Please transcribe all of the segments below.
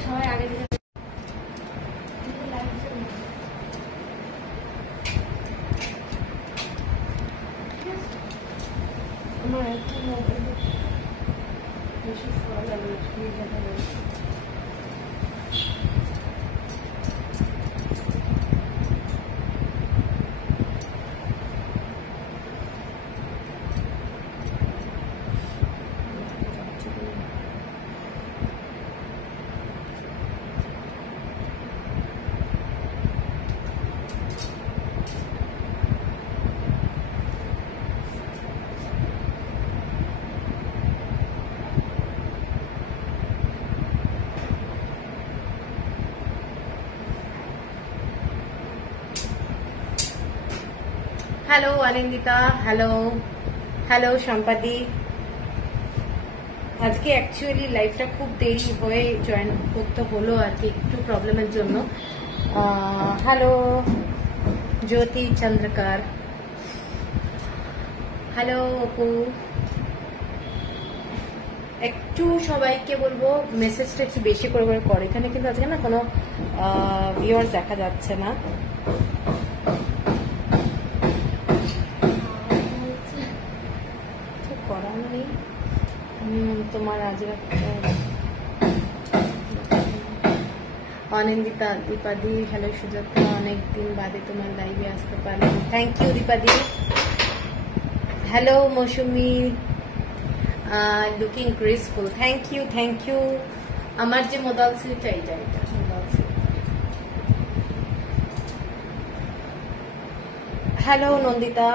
সবাই আগে আমার একটু বেশি করা যাবে हेलो अनिंदिता हेलो हेलो সম্পাদি আজকে অ্যাকচুয়ালি লাইভটা খুব দেরি হয়ে জয়েন করতে হলো আর কি একটু প্রবলেমের জন্য হ্যালো জ্যোতি চন্দ্রকার হ্যালো অপু একটু সবাইকে বলবো মেসেজটা একটু বেশি করে করে এখানে কিন্তু আজকে না কোনো ভিউয়ার্স দেখা যাচ্ছে না তোমার আজ অনিন্দিতা দীপাদি হ্যালো সুজাতা অনেকদিন বাদে তোমার লাইভে আসতে পারলাম থ্যাংক ইউ দীপাদি hello Mousumi looking graceful thank you আমার যে মোদাল সিলটা এটা মোদাল সিল হ্যালো নন্দিতা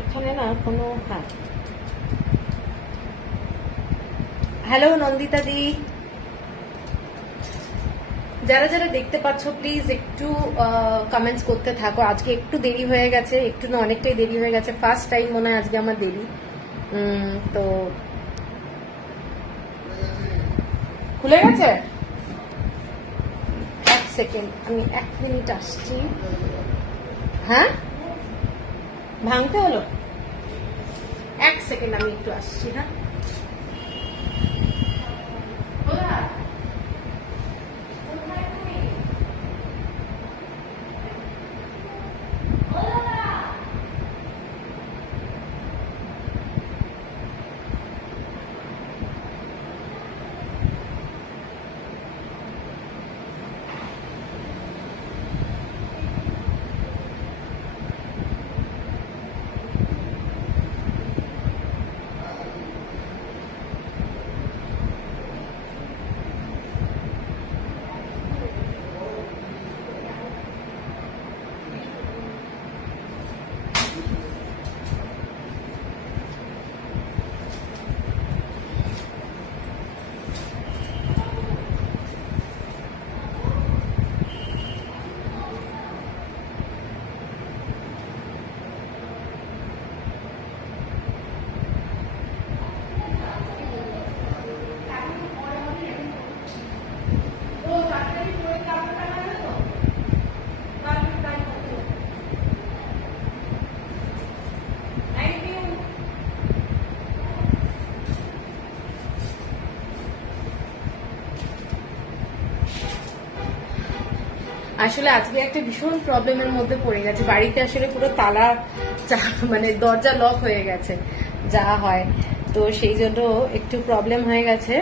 এখানে না কোনো হ্যাঁ হ্যালো নন্দিতা দি যারা যারা দেখতে পাচ্ছ প্লিজ একটু কমেন্টস করতে থাকো আজকে একটু দেরি হয়ে গেছে একটু না অনেকটাই দেরি হয়ে গেছে ফার্স্ট টাইম মনে হয় আজকে আমার দেরি তো খুলে গেছে এক সেকেন্ড আমি 1 মিনিট আসছি হ্যাঁ ভাঙতে হলো 1 সেকেন্ড আমি একটু আসছি হ্যাঁ আসলে আজকে একটা ভীষণ প্রবলেমের মধ্যে পড়ে গেছে বাড়িতে আসলে পুরো তালা মানে দরজা লক হয়ে গেছে যা হয় তো সেই জন্য একটু প্রবলেম হয়ে গেছে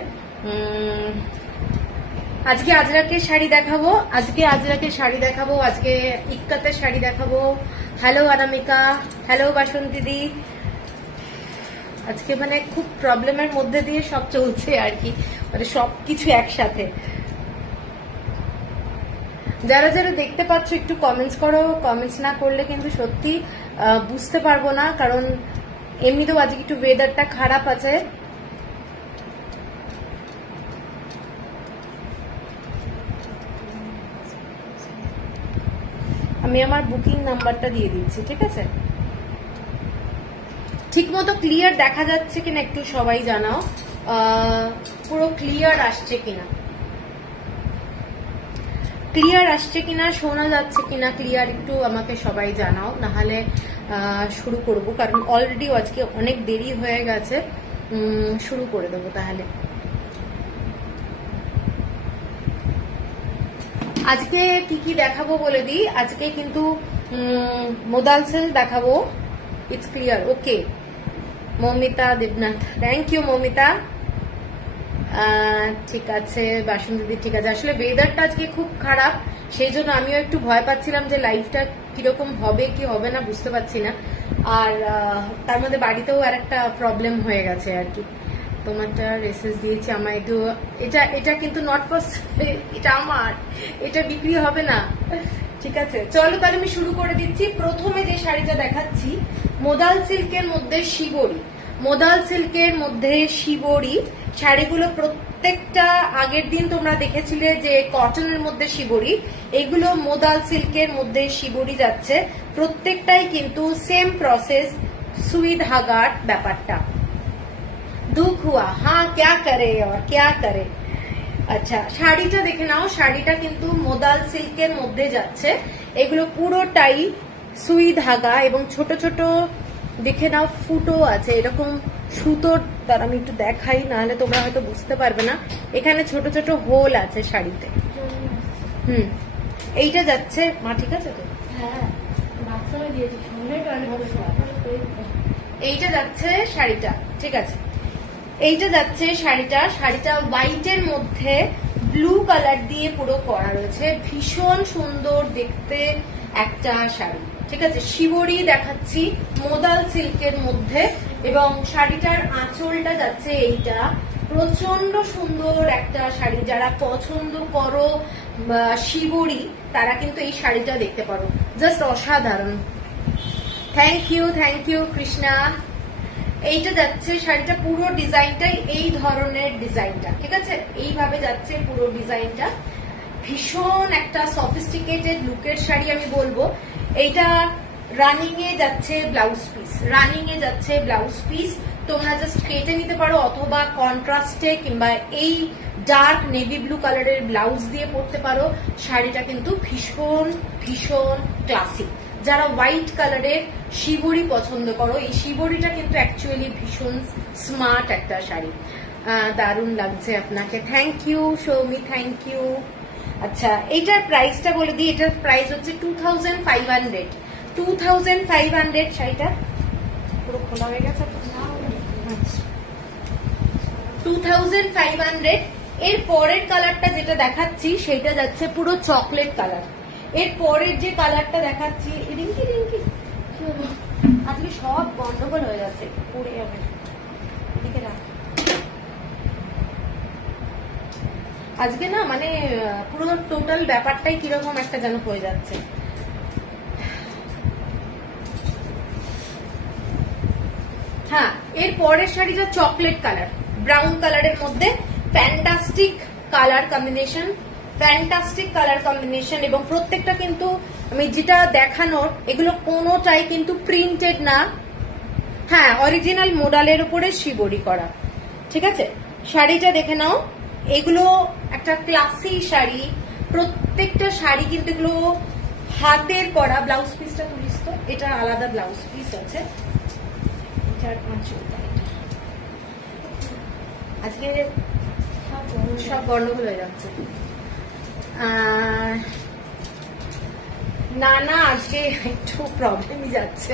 আজকে আজরাকের শাড়ি দেখাবো আজকে ইক্কাতের শাড়ি দেখাবো হ্যালো অনামিকা হ্যালো বাসন্তী দি আজকে মানে খুব প্রবলেমের মধ্যে দিয়ে সব চলছে আর কি মানে সবকিছু একসাথে যারা যারা দেখতে পাচ্ছ একটু কমেন্টস করো কমেন্টস না করলে কিন্তু সত্যি বুঝতে পারবো না কারণ এমনিতেও আজকে একটু ওয়েদারটা খারাপ আছে আমি আমার বুকিং নাম্বারটা দিয়ে দিচ্ছি ঠিক আছে ঠিকমতো ক্লিয়ার দেখা যাচ্ছে কিনা একটু সবাই জানাও পুরো ক্লিয়ার আসছে কিনা ক্লিয়ার আসছে কিনা শোনা যাচ্ছে কিনা ক্লিয়ার একটু আমাকে সবাই জানাও না হলে শুরু করব কারণ অলরেডি আজকে অনেক দেরি হয়ে গেছে শুরু করে দেবো তাহলে। আজকে কি কি দেখাবো বলে দিই। আজকে কিন্তু মোদাল সিল্ক দেখাবো। It's clear, okay. Moumita Debnath, thank you Moumita. ঠিক আছে বাসন্তী, ঠিক আছে। আসলে ওয়েদারটা আজকে খুব খারাপ, সেই জন্য আমিও একটু ভয় পাচ্ছিলাম যে লাইফটা কিরকম হবে কি হবে না বুঝতে পারছি না। আর তার মধ্যে বাড়িতেও আর একটা প্রবলেম হয়ে গেছে আর কি। তোমারটা রেসেস দিয়েছি আমায়, একটু এটা কিন্তু নট ফর, এটা আমার, এটা বিক্রি হবে না। ঠিক আছে চলো তাহলে আমি শুরু করে দিচ্ছি। প্রথমে যে শাড়িটা দেখাচ্ছি মোদাল সিল্কের মধ্যে শিবরি। মোদাল সিল্কের মধ্যে শিবরি শাড়িগুলো প্রত্যেকটা আগের দিন তোমরা দেখেছিলে যে কটনের মধ্যে শিবরি, এগুলো মোদাল সিল্কের মধ্যে শিবরি যাচ্ছে। প্রত্যেকটাই কিন্তু সেম প্রসেস, সুই ধাগার ব্যাপারটা। দুঃখ হুয়া, হ্যাঁ ক্যা করে আর ক্যা করে। আচ্ছা শাড়িটা দেখে নাও, শাড়িটা কিন্তু মোদাল সিল্কের মধ্যে যাচ্ছে। এগুলো পুরোটাই সুই ধাগা এবং ছোট ছোট দেখে নাও ফুটো আছে, এরকম সুতোর। তার আমি একটু দেখাই, নাহলে তোমরা হয়তো বুঝতে পারবে না। এখানে ছোট ছোট হোল আছে শাড়িতে। এইটা যাচ্ছে মা, ঠিক আছে তো? হ্যাঁ এইটা যাচ্ছে শাড়িটা, ঠিক আছে। এইটা যাচ্ছে শাড়িটা হোয়াইটের মধ্যে ব্লু কালার দিয়ে পুরো করা রয়েছে, ভীষণ সুন্দর দেখতে একটা শাড়ি, ঠিক আছে। শিবরি দেখাচ্ছি মোদাল সিল্কের মধ্যে, এবং শাড়িটার আঁচলটা যাচ্ছে এইটা, প্রচন্ড সুন্দর একটা শাড়ি। যারা পছন্দ করো শিবরি তারা কিন্তু এই শাড়িটা দেখতে পারো, জাস্ট অসাধারণ। Thank you Krishna. এইটা যাচ্ছে শাড়িটা, পুরো ডিজাইনটাই এই ধরনের ডিজাইনটা, ঠিক আছে। এইভাবে যাচ্ছে পুরো ডিজাইনটা, ভীষণ একটা সফিস্টিকেটেড লুকের শাড়ি আমি বলবো। এইটা রানিং এ যাচ্ছে ব্লাউজ পিস, তোমরা জাস্ট কেটে নিতে পারো, অথবা কন্ট্রাস্টে কিংবা এই ডার্ক নেভি ব্লু কালারের ব্লাউজ দিয়ে পরতে পারো। শাড়িটা কিন্তু ভীষণ ভীষণ ক্লাসিক। যারা হোয়াইট কালারের শিবরি পছন্দ করো, এই শিবরিটা কিন্তু অ্যাকচুয়ালি ভীষণ স্মার্ট একটা শাড়ি। দারুণ লাগছে আপনাকে, thank you Soumi, thank you. আচ্ছা এইটার প্রাইসটা বলে দিই, এটার প্রাইস হচ্ছে 2500। 2500 শাড়িটা পুরো খোলা হয়ে গেছে। 2500। এর পরের কালারটা যেটা দেখাচ্ছি সেটা যাচ্ছে পুরো চকলেট কালার। এর পরের যে কালারটা দেখাচ্ছি, রিঙ্কি আজকে সব গন্ডগোল হয়ে যাচ্ছে, পড়ে যাবে। এদিকে রাখ, আজকে না মানে পুরো টোটাল ব্যাপারটাই কিরকম একটা যেন হয়ে যাচ্ছে। হ্যাঁ এর পরের শাড়িটা চকলেট কালার, ব্রাউন কালারের মধ্যে ফ্যান্টাস্টিক কালার কম্বিনেশন, এবং প্রত্যেকটা কিন্তু আমি যেটা দেখানোর এগুলো কোনোটাই কিন্তু প্রিন্টেড না, হ্যাঁ অরিজিনাল মোডালের উপরে শিবরি করা, ঠিক আছে। শাড়িটা দেখে নাও, এগুলো একটা ক্লাসি শাড়ি, প্রত্যেকটা শাড়ি কিন্তু এগুলো হাতের করা। ব্লাউজ পিসটা তুলিস তো, এটা আলাদা ব্লাউজ পিস আছে। আজকে সব গন্ডগোল হয়ে যাচ্ছে। না আজকে একটু প্রবলেমই যাচ্ছে,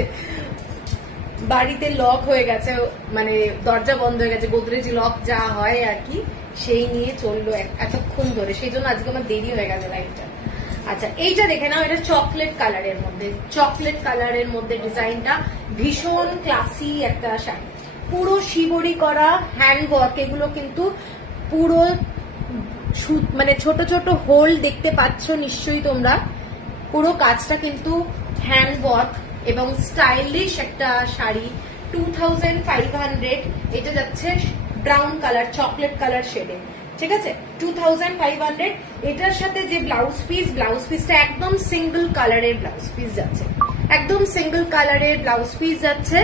বাড়িতে লক হয়ে গেছে, মানে দরজা বন্ধ হয়ে গেছে, গোদরেজ লক যা হয় আর কি, সেই নিয়ে চললো এতক্ষণ ধরে, সেই জন্য আজকে আমার দেরি হয়ে গেছে লাইফটা। আচ্ছা এইটা দেখে নাও, এটা চকলেট কালারের মধ্যে ডিজাইনটা ভীষণ ক্লাসি একটা শাড়ি, পুরো শিবরি করা হ্যান্ড ওয়ার্ক। এগুলো কিন্তু পুরো মানে ছোট ছোট হোল দেখতে পাচ্ছ নিশ্চয়ই তোমরা, পুরো কাজটা কিন্তু হ্যান্ড ওয়ার্ক এবং স্টাইলিশ একটা শাড়ি। 2500। এটা যাচ্ছে ব্রাউন কালার, চকলেট কালার শেডে, ঠিক আছে। 2500। এটার সাথে যে ব্লাউজ পিসটা একদম সিঙ্গল কালারের ব্লাউজ পিস যাচ্ছে,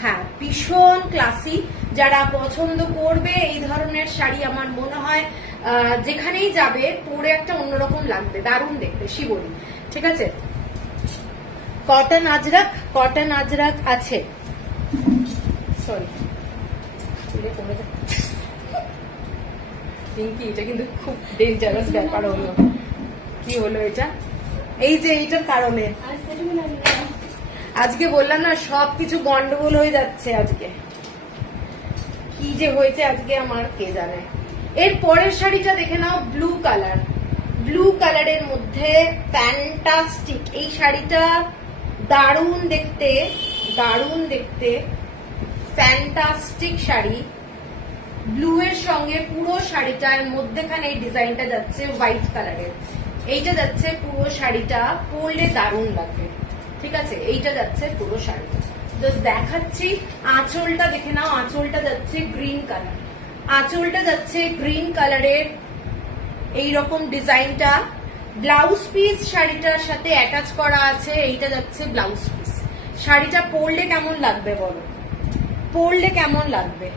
হ্যাঁ ভীষণ ক্লাসি। যারা পছন্দ করবে এই ধরনের শাড়ি, আমার মনে হয় যেখানেই যাবে পরে একটা অন্যরকম লাগবে, দারুণ দেখতে শিবরি, ঠিক আছে। কটন আজরাক আছে, সরি চুলে কমে যাচ্ছে। পিঙ্কি, এটা কিন্তু খুব ডেঞ্জারাস ব্যাপার হলো। কি হলো এটা? এই যে এইটার কারণে আজকে বললাম না সবকিছু গন্ডগোল হয়ে যাচ্ছে। আজকে কি যে হয়েছে আজকে আমার কে জানে। এর পরের শাড়িটা দেখে নাও, ব্লু কালার। ব্লু কালারের মধ্যে ফ্যান্টাস্টিক এই শাড়িটা, দারুণ দেখতে, দারুণ দেখতে, ফ্যান্টাস্টিক শাড়ি। ব্লু এর সঙ্গে পুরো শাড়িটার মধ্যেখানে এই ডিজাইনটা যাচ্ছে হোয়াইট কালারের। এইটা যাচ্ছে পুরো শাড়িটা, পরলে দারুণ লাগবে। ঠিক আছে, এইটা যাচ্ছে পুরো শাড়িটা। জাস্ট দেখাচ্ছি। আঁচলটা দেখে নাও, আঁচলটা যাচ্ছে গ্রিন কালার। আঁচলটা যাচ্ছে গ্রিন কালারের এইরকম ডিজাইনটা। ব্লাউজ পিস শাড়িটার সাথে অ্যাটাচ করা আছে। এইটা যাচ্ছে ব্লাউজ পিস। শাড়িটা পরলে কেমন লাগবে বলো? পরলে কেমন লাগবে?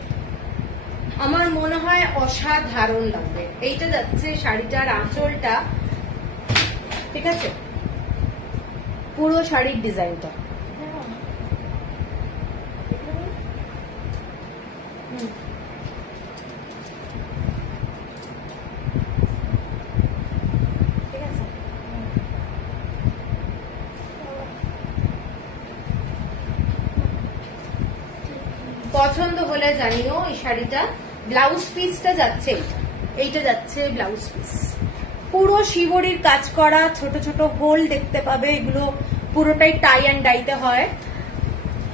আমার মনে হয় অসাধারণ লাগবে। এইটা যাচ্ছে শাড়িটার আঁচলটা। ঠিক আছে, পুরো শাড়ির ডিজাইনটা। ঠিক আছে, পছন্দ হলে জানিও এই শাড়িটা। ব্লাউজ পিসটা যাচ্ছে এইটা যাচ্ছে ব্লাউজ পিস। পুরো শিবরির কাজ করা, ছোট ছোট হোল দেখতে পাবে। এগুলো পুরোটাই টাই অ্যান্ড ডাইতে হয়।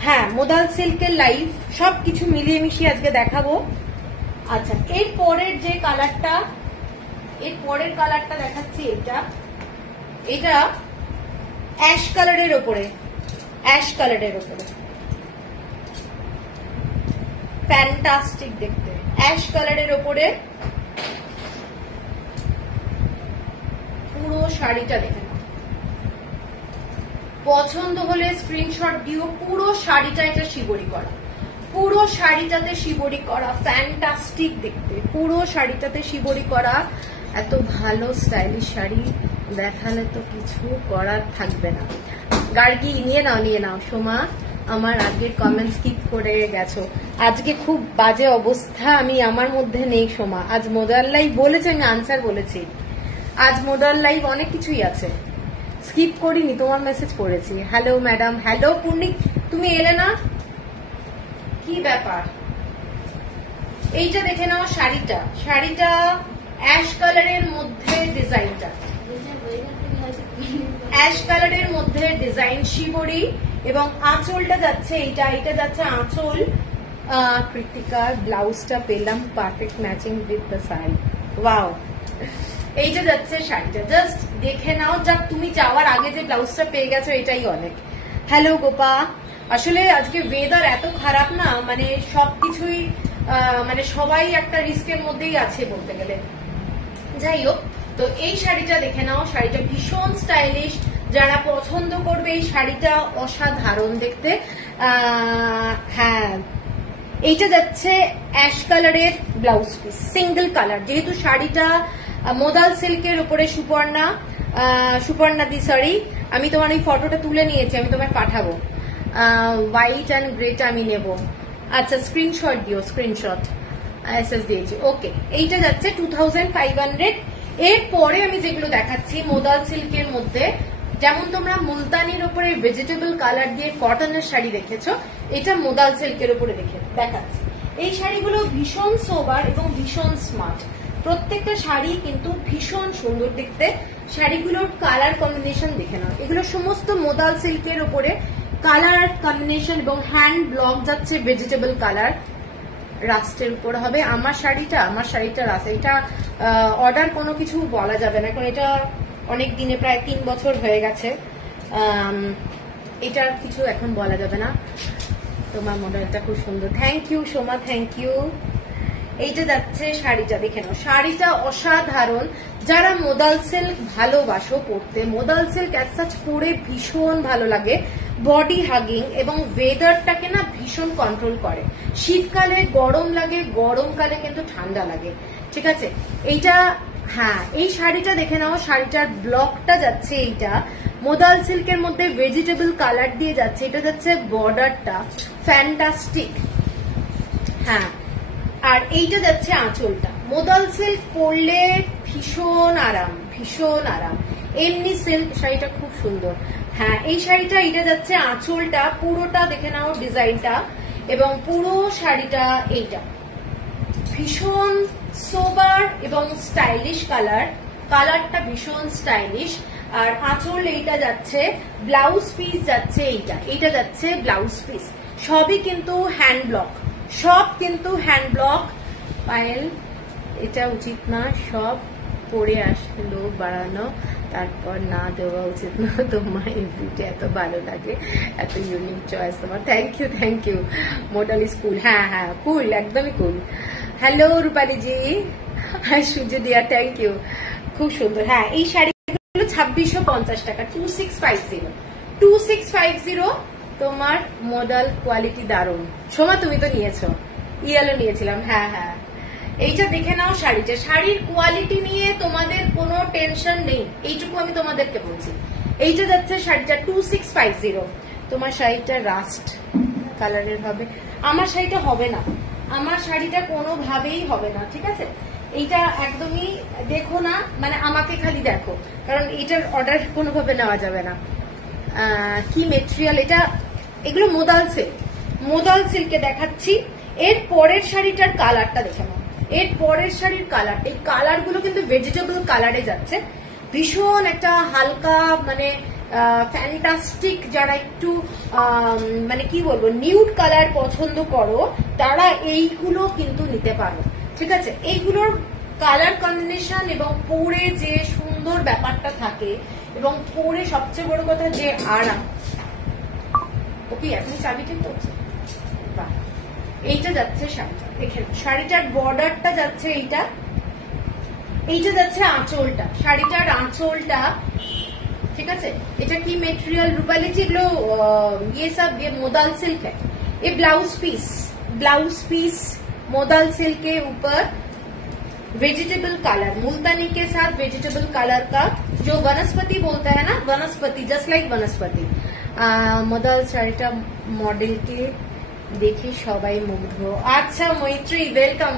হ্যাঁ, মোদাল সিল্কের লাইফ সবকিছু মিলিয়ে মিশিয়ে আজকে দেখাবো। আচ্ছা, এর পরের যে কালারটা, এর পরের কালারটা দেখাচ্ছি। এটা অ্যাশ কালারের ওপরে, অ্যাশ কালারের ওপরে ফ্যান্টাস্টিক দেখতে। অ্যাশ কালারের ওপরে পুরো শাড়িটা দেখে নাও। পছন্দ হলে স্ক্রিনশট দিও। পুরো শাড়িটা এটা শিবরি করা, পুরো শাড়িটাতে শিবরি করা, ফ্যান্টাস্টিক দেখতে। পুরো শাড়িটাতে শিবরি করা। এত ভালো স্টাইলিশ শাড়ি দেখালে তো কিছু করার থাকবে না। গার্গি নিয়ে নাও, নিয়ে নাও। সোমা, আমার আগের কমেন্ট স্কিপ করে গেছো। আজকে খুব বাজে অবস্থা, আমি আমার মধ্যে নেই সোমা। আজ মোদাল লাইভ বলেছে, আমি আনসার বলেছি। আজ মোদাল লাইভ অনেক কিছুই আছে, স্কিপ করিনি, তোমার মেসেজ পড়েছি। হ্যালো ম্যাডাম, হ্যালো পূর্ণি, তুমি এলে না, কি ব্যাপার? এইটা দেখে নাও শাড়িটা। শাড়িটা অ্যাশ কালারের মধ্যে ডিজাইনটা, অ্যাশ কালারের মধ্যে ডিজাইন শিবরি, এবং আঁচলটা যাচ্ছে এইটা, এটা যাচ্ছে আঁচল। কৃতিকার ব্লাউজটা পেলাম perfect matching with the sari. Wow, এইটা যাচ্ছে শাড়িটা। জাস্ট দেখে নাও। যাক, তুমি যাওয়ার আগে যে ব্লাউজটা পেয়ে গেছো এটাই অনেক। হ্যালো গোপা, আসলে আজকে ওয়েদার এত খারাপ না, মানে সবকিছুই মানে সবাই একটা রিস্কের মধ্যেই আছে বলতে গেলে। যাই হোক, তো এই শাড়িটা দেখে নাও। শাড়িটা ভীষণ স্টাইলিশ। যারা পছন্দ করবে এই শাড়িটা অসাধারণ দেখতে। হ্যাঁ, এইটা যাচ্ছে অ্যাশ কালারের ব্লাউজ পিস, সিঙ্গেল কালার। যেহেতু শাড়িটা মোদাল সিল্কের উপরে সুপর্ণা দি, সরি, আমি তোমার এই ফটোটা তুলে নিয়েছি, আমি তোমায় পাঠাবো। হোয়াইট অ্যান্ড গ্রেটা আমি নেব। আচ্ছা, স্ক্রিনশট দিও, স্ক্রিনশট এসএস দিয়েছি। ওকে, এইটা যাচ্ছে 2500। এরপরে আমি যেগুলো দেখাচ্ছি মোদাল সিল্কের মধ্যে, যেমন তোমরা মুলতানির উপরে ভেজিটেবল কালার দিয়ে কটনের শাড়ি দেখেছো, এটা মোদাল সিল্কের উপরে দেখাচ্ছি। এই শাড়িগুলো ভীষণ সোবার এবং ভীষণ স্মার্ট। প্রত্যেকটা শাড়ি কিন্তু ভীষণ সুন্দর দেখতে। শাড়িগুলোর কালার কম্বিনেশন দেখে নাও। এগুলো সমস্ত মোদাল সিল্কের উপরে কালার কম্বিনেশন, এবং হ্যান্ড ব্লক যাচ্ছে ভেজিটেবল কালার, রাস্টের উপর হবে। আমার শাড়িটা রাস্ট। এটা অর্ডার কোনো কিছু বলা যাবে না, কারণ এটা অনেক দিনে, প্রায় 3 বছর হয়ে গেছে। এটার কিছু এখন বলা যাবে না। তোমার মডেলটা খুব সুন্দর, thank you Soma, thank you. এইটা যাচ্ছে শাড়িটা দেখে নাও। শাড়িটা অসাধারণ। যারা মোদাল সিল্ক ভালোবাসো পরতে, মোদাল সিল্ক অ্যাজ সাচ পরে ভীষণ ভালো লাগে। বডি হাগিং এবং ওয়েদারটাকে না ভীষণ কন্ট্রোল করে। শীতকালে গরম লাগে, গরমকালে কিন্তু ঠান্ডা লাগে। ঠিক আছে, এইটা, হ্যাঁ, এই শাড়িটা দেখে নাও। শাড়িটার ব্লকটা যাচ্ছে এইটা মোদাল সিল্কের মধ্যে ভেজিটেবল কালার দিয়ে যাচ্ছে। এটা যাচ্ছে বর্ডারটা, ফ্যান্টাস্টিক। হ্যাঁ, আর এইটা যাচ্ছে আঁচলটা। মোদাল সিল্ক পরলে ভীষণ আরাম, ভীষণ আরাম। এমনি সিল্ক শাড়িটা খুব সুন্দর। হ্যাঁ, এই শাড়িটা, এটা যাচ্ছে আঁচলটা, পুরোটা দেখে নাও ডিজাইনটা, এবং পুরো শাড়িটা এইটা ভীষণ সোবার এবং স্টাইলিশ কালার। কালারটা ভীষণ স্টাইলিশ। আর আঁচল এইটা যাচ্ছে, ব্লাউজ পিস যাচ্ছে এইটা যাচ্ছে ব্লাউজ পিস। সবই কিন্তু হ্যান্ড ব্লক, সব কিন্তু হ্যান্ড ব্লক। পায়েল, এটা উচিত না সব পরে আসলো বাড়ানো, তারপর না দেওয়া উচিত না। তোমার এভরিডে এত ভালো লাগে, এত ইউনিক চয়েস তোমার। Thank you. Model is cool. হ্যাঁ হ্যাঁ, কুল, একদমই কুল। হ্যালো রূপালী জি, হ্যাঁ সূর্য দিয়া, থ্যাংক ইউ, খুব সুন্দর। হ্যাঁ, এই শাড়িগুলো 2650 টাকা, 2650। তোমার মডেল কোয়ালিটি দারুণ। সোমা, তুমি তো নিয়েছো, ইয়েলো নিয়েছিলাম। হ্যাঁ হ্যাঁ, এইটা দেখে নাও শাড়িটা, শাড়ির কোয়ালিটি নিয়ে তোমাদের কোনো টেনশন নেই, এইটুকু আমি তোমাদেরকে বলছি। এইটা যাচ্ছে শাড়িটা 2650। তোমার শাড়িটা রাস্ট কালারের হবে, আমার শাড়িটা হবে না, আমার শাড়িটা কোনোভাবেই হবে না, ঠিক আছে? এইটা একদমই দেখো না, মানে আমাকে খালি দেখো, কারণ এইটার অর্ডার কোনোভাবে নেওয়া যাবে না। কি মেটেরিয়াল এটা, এগুলো মোদাল সিল্কে দেখাচ্ছি। এর পরের শাড়িটার কালারটা দেখে নাও, এর পরের শাড়ির কালার, এই কালারগুলো কিন্তু ভেজিটেবল কালারে যাচ্ছে, ভীষণ একটা হালকা, মানে ফ্যান্টাস্টিক। যারা একটু মানে কি বলবো, নিউড কালার পছন্দ করো, তারা এইগুলো কিন্তু নিতে পারো, ঠিক আছে? এইগুলোর কালার কম্বিনেশন এবং পরে যে সুন্দর ব্যাপারটা থাকে, এবং পরে সবচেয়ে বড় কথা যে আরাম। ওকে, আপনি চাবি ঠিক করছে। বাহ, এইটা যাচ্ছে শাড়িটা, দেখেন শাড়িটার বর্ডারটা যাচ্ছে এইটা যাচ্ছে আঁচলটা, শাড়িটার আঁচলটা, ঠিক আছে? এটা কি মেটেরিয়াল রূপালী জি? এগুলো ये सब ये मोदाल सिल्क है। ये ब्लाउज पीस मोदाल सिल्क के ऊपर वेजिटेबल कलर, मुल्तानी के साथ वेजिटेबल कलर का, जो वनस्पति बोलता है ना, वनस्पति, जस्ट लाइक वनस्पति। मोदाल শাড়িটা মডেলকে দেখে সবাই মুগ্ধ। আচ্ছা মৈত্রী, ওয়েলকাম।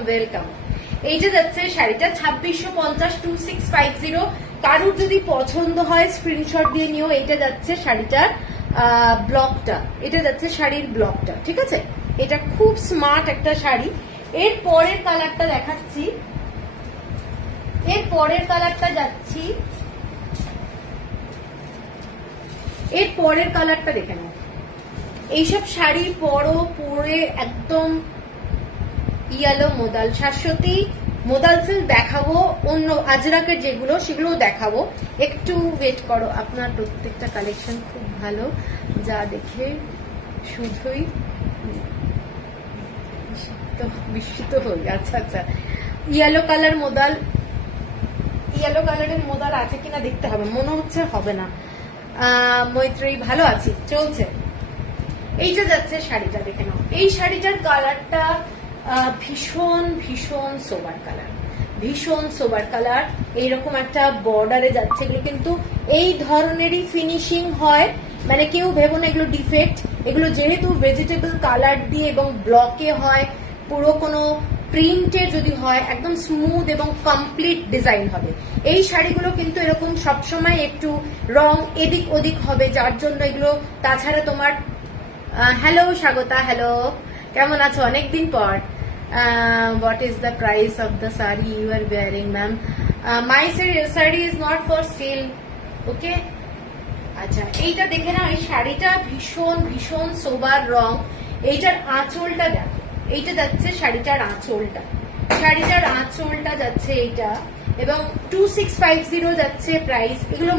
এইটা যাচ্ছে শাড়িটা 2650, 2650। কারুর যদি পছন্দ হয় স্ক্রিনশট দিয়ে নিও। এইটা যাচ্ছে শাড়িটার ব্লকটা, এটা যাচ্ছে শাড়ির ব্লকটা, ঠিক আছে? এটা খুব স্মার্ট একটা শাড়ি। এর পরের কালারটা দেখাচ্ছি, এর পরের কালারটা যাচ্ছি, এর পরের কালারটা দেখে নাও। এইসব শাড়ি পরে একদম ইয়েলো মোদাল, শাশ্বতী মোদাল সিল্ক দেখাবো, অন্য আজরাকের যেগুলো সেগুলো দেখাবো, একটু ওয়েট করো। আপনার প্রত্যেকটা কালেকশন খুব ভালো, যা দেখে শুধুই বিস্মিত হই। আচ্ছা, ইয়েলো কালার মোদাল, ইয়েলো কালারের মোদাল আছে কিনা দেখতে হবে, মনে হচ্ছে হবে না। মৈত্রী, ভালো আছি, চলছে। এইটা যাচ্ছে শাড়িটা, দেখে নাও। এই শাড়িটার কালারটা ভীষণ সোবার কালার, এইরকম একটা বর্ডারে যাচ্ছে। এগুলো কিন্তু এই ধরনেরই ফিনিশিং হয়, মানে কেউ ভেবো না এগুলো ডিফেক্ট। এগুলো যেহেতু ভেজিটেবল কালার দিয়ে এবং ব্লকে হয়, পুরো কোনো প্রিন্টে যদি হয়, একদম স্মুথ এবং কমপ্লিট ডিজাইন হবে। এই শাড়িগুলো কিন্তু এরকম সবসময় একটু রং এদিক ওদিক হবে, যার জন্য এগুলো। তাছাড়া তোমার হ্যালো স্বাগতা, হ্যালো, কেমন আছো? অনেকদিন পর। what is the price of the saree you are wearing, ma'am? My saree is not for sale, okay? আচ্ছা, এইটা দেখে নাও। এই শাড়িটা ভীষণ সোবার রং। এইটার আঁচলটা দেখো, এইটা যাচ্ছে শাড়িটার আঁচলটা, শাড়িটার আঁচলটা যাচ্ছে এইটা, এবং 2650 যাচ্ছে প্রাইস। এগুলো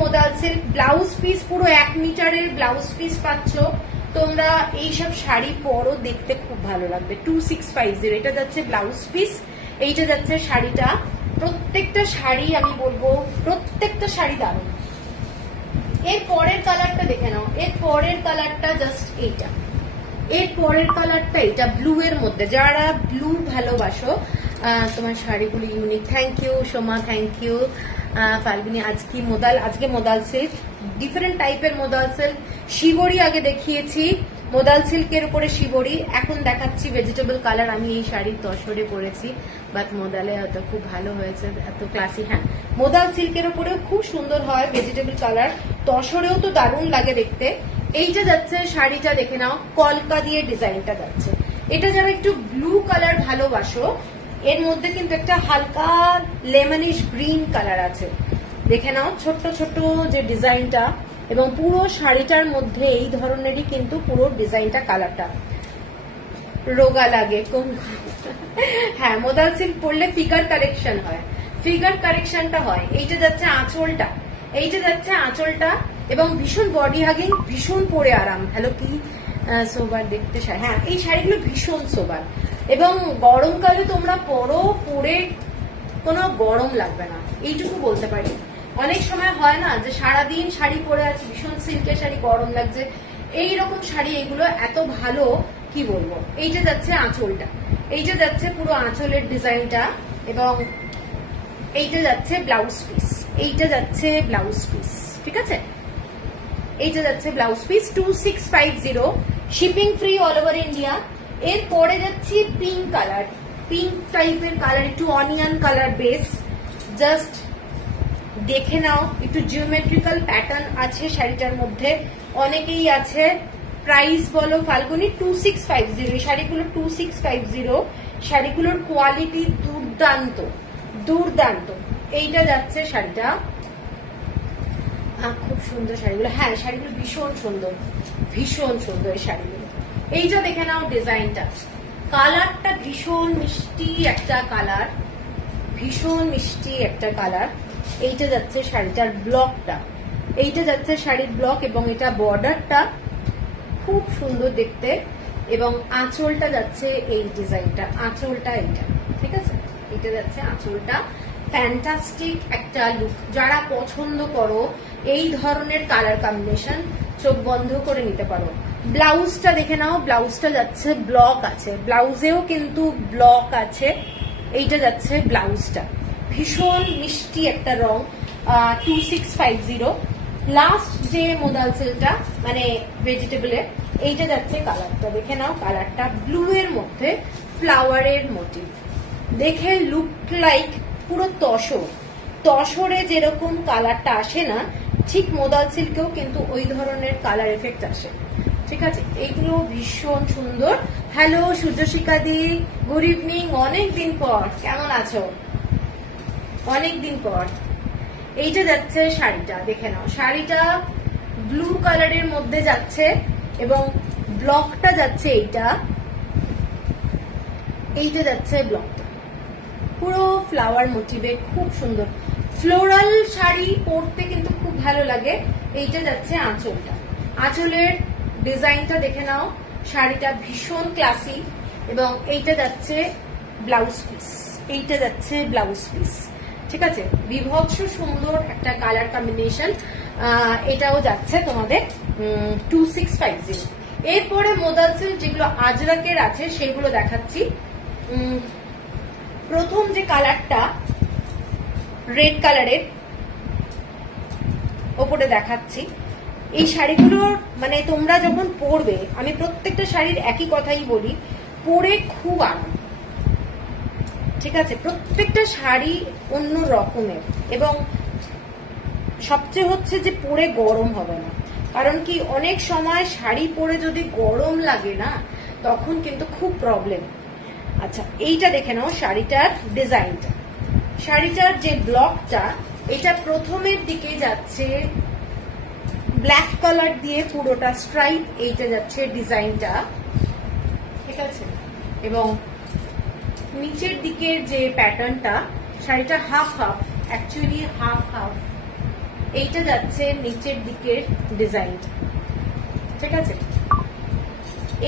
মোদাল সিল্ক, ব্লাউজ পিস পুরো 1 মিটারের ব্লাউজ পিস পাচ্ছ তোমরা। এইসব শাড়ি পরো, দেখতে খুব ভালো লাগবে। 2650, এটা যাচ্ছে ব্লাউজ পিস, এইটা যাচ্ছে শাড়িটা। প্রত্যেকটা শাড়ি আমি বলবো, প্রত্যেকটা শাড়ি দারুণ। এর পরের কালারটা দেখে নাও, এর পরের কালারটা জাস্ট এইটা, এর পরের কালারটা এটা ব্লু এর মধ্যে। যারা ব্লু ভালোবাসো, তোমার শাড়িগুলি unique. Thank you Soma, thank you Falguni. আজকে মোদাল সিল্ক, ডিফারেন্ট টাইপের মোদাল সিল্ক। শিবরি আগে দেখিয়েছি, মোদাল সিল্কের উপরে শিবরি। এখন দেখাচ্ছি ভেজিটেবল কালার। আমি এই শাড়ির তসরে পরেছি, বাট মোদালে হয়তো খুব ভালো হয়েছে, এত ক্লাসি। হ্যাঁ, মোদাল সিল্কের উপরেও খুব সুন্দর হয় ভেজিটেবল কালার, তসরেও তো দারুণ লাগে দেখতে। এইটা যাচ্ছে শাড়িটা, দেখে নাও, কলকা দিয়ে ডিজাইনটা যাচ্ছে। এটা যারা একটু ব্লু কালার ভালোবাসো, এর মধ্যে কিন্তু একটা হালকা লেমনিশ গ্রিন কালার আছে, দেখে নাও ছোট্ট ছোট্ট যে ডিজাইনটা, এবং পুরো শাড়িটার মধ্যে এই ধরনেরই কিন্তু পুরো ডিজাইনটা, কালারটা রোগা লাগে কম। হ্যাঁ, মোদাল সিল্ক পরলে ফিগার কারেকশন হয়, ফিগার কারেকশনটা হয়। এইটা যাচ্ছে আঁচলটা, এইটা যাচ্ছে আঁচলটা, এবং ভীষণ বডি হাগিং, ভীষণ পরে আরাম। হ্যালো, কি সোবার দেখতে শাড়ি। হ্যাঁ, এই শাড়িগুলো ভীষণ সোবার, এবং গরমকালে তোমরা পরে কোনো গরম লাগবে না, এইটুকু বলতে পারি। অনেক সময় হয় না যে সারাদিন শাড়ি পরে আছে, ভীষণ সিল্কের শাড়ি, গরম লাগছে, এইরকম শাড়ি এগুলো এত ভালো, কি বলবো। এইটা যাচ্ছে আঁচলটা, এইটা যাচ্ছে পুরো আঁচলের ডিজাইনটা, এবং এইটা যাচ্ছে ব্লাউজ পিস, এইটা যাচ্ছে ব্লাউজ পিস, ঠিক আছে। এইটা যাচ্ছে blouse piece 2650, shipping free all over India. এরপরে যাচ্ছি পিঙ্ক কালার, পিঙ্ক টাইপের কালার, একটু অনিয়ন কালার বেস। জাস্ট দেখে নাও, একটু জিওমেট্রিক্যাল প্যাটার্ন আছে শাড়িটার মধ্যে, অনেকেই আছে। প্রাইস বলো ফাল্গুনি 2650, শাড়িগুলো 2650, শাড়িগুলোর কোয়ালিটি দুর্দান্ত দুর্দান্ত। এইটা যাচ্ছে শাড়িটা, খুব সুন্দর শাড়িগুলো। হ্যাঁ, শাড়িগুলো ভীষণ সুন্দর, ভীষণ সুন্দর এই শাড়িগুলো। এইটা দেখে নাও ডিজাইনটা, কালারটা ভীষণ মিষ্টি একটা কালার, ভীষণ মিষ্টি একটা কালার। এইটা যাচ্ছে শাড়িটার ব্লকটা, এইটা যাচ্ছে শাড়ির ব্লক, এবং এটা বর্ডারটা খুব সুন্দর দেখতে, এবং আঁচলটা যাচ্ছে এই ডিজাইনটা, আঁচলটা এইটা, ঠিক আছে। এটা যাচ্ছে আঁচলটা, ফ্যান্টাস্টিক একটা লুক। যারা পছন্দ করো এই ধরনের কালার কম্বিনেশন, চোখ বন্ধ করে নিতে পারো। ব্লাউজটা দেখে নাও, ব্লাউজটা যাচ্ছে ব্লক আছে, ব্লাউজেও কিন্তু ব্লক আছে। এইটা যাচ্ছে ব্লাউজটা, ভীষণ মিষ্টি একটা রং, 2650। লাস্ট যে মোদাল সিল্কটা মানে ভেজিটেবলের, এইটা যাচ্ছে কালারটা, দেখে নাও, কালারটা ব্লু এর মধ্যে ফ্লাওয়ারের মোটিভ, দেখে লুক লাইক পুরো তসরে যেরকম কালারটা আসে না, ঠিক মোদাল সিল্কেও কিন্তু ওই ধরনের কালার এফেক্ট আসে, ঠিক আছে। এইগুলো ভীষণ সুন্দর। হ্যালো সূর্যশিখা দি, গুড ইভিনিং, অনেকদিন পর, কেমন আছো? অনেকদিন পর। এইটা যাচ্ছে শাড়িটা, দেখে নাও, শাড়িটা ব্লু কালারের মধ্যে যাচ্ছে, এবং ব্লকটা যাচ্ছে এইটা, এইটা যাচ্ছে ব্লকটা, পুরো ফ্লাওয়ার মোটিভে, খুব সুন্দর। ফ্লোরাল শাড়ি পরতে কিন্তু খুব ভালো লাগে। এইটা যাচ্ছে আঁচলটা, আঁচলের ডিজাইনটা দেখে নাও, শাড়িটা ভীষণ ক্লাসি, এবং এইটা যাচ্ছে ব্লাউজ পিস, এইটা যাচ্ছে ব্লাউজ পিস, ঠিক আছে। বিভৎস সুন্দর একটা কালার কম্বিনেশন। এটাও যাচ্ছে তোমাদের 2650। এরপরে মোদাল সিল্ক যেগুলো আজরাকের আছে সেগুলো দেখাচ্ছি। প্রথম যে কালারটা রেড কালারের ওপরে দেখাচ্ছি, এই শাড়িগুলোর মানে তোমরা যখন পরবে, আমি প্রত্যেকটা শাড়ির একই কথাই বলি, পরে খুব আরাম, ঠিক আছে। প্রত্যেকটা শাড়ি অন্য রকমের, এবং সবচেয়ে হচ্ছে যে পরে গরম হবে না, কারণ কি অনেক সময় শাড়ি পরে যদি গরম লাগে না, তখন কিন্তু খুব প্রবলেম। আচ্ছা, এইটা দেখে নাও শাড়িটার ডিজাইনটা, শাড়িটার যে ব্লকটা, এটা প্রথমের দিকে যাচ্ছে ব্ল্যাক কালার দিয়ে পুরোটা স্ট্রাইপ, এইটা যাচ্ছে ডিজাইনটা, ঠিক আছে। এবং নিচের দিকের যে প্যাটার্নটা, শাড়িটা half half, actually half half, এইটা যাচ্ছে নিচের দিকের ডিজাইনটা, ঠিক আছে।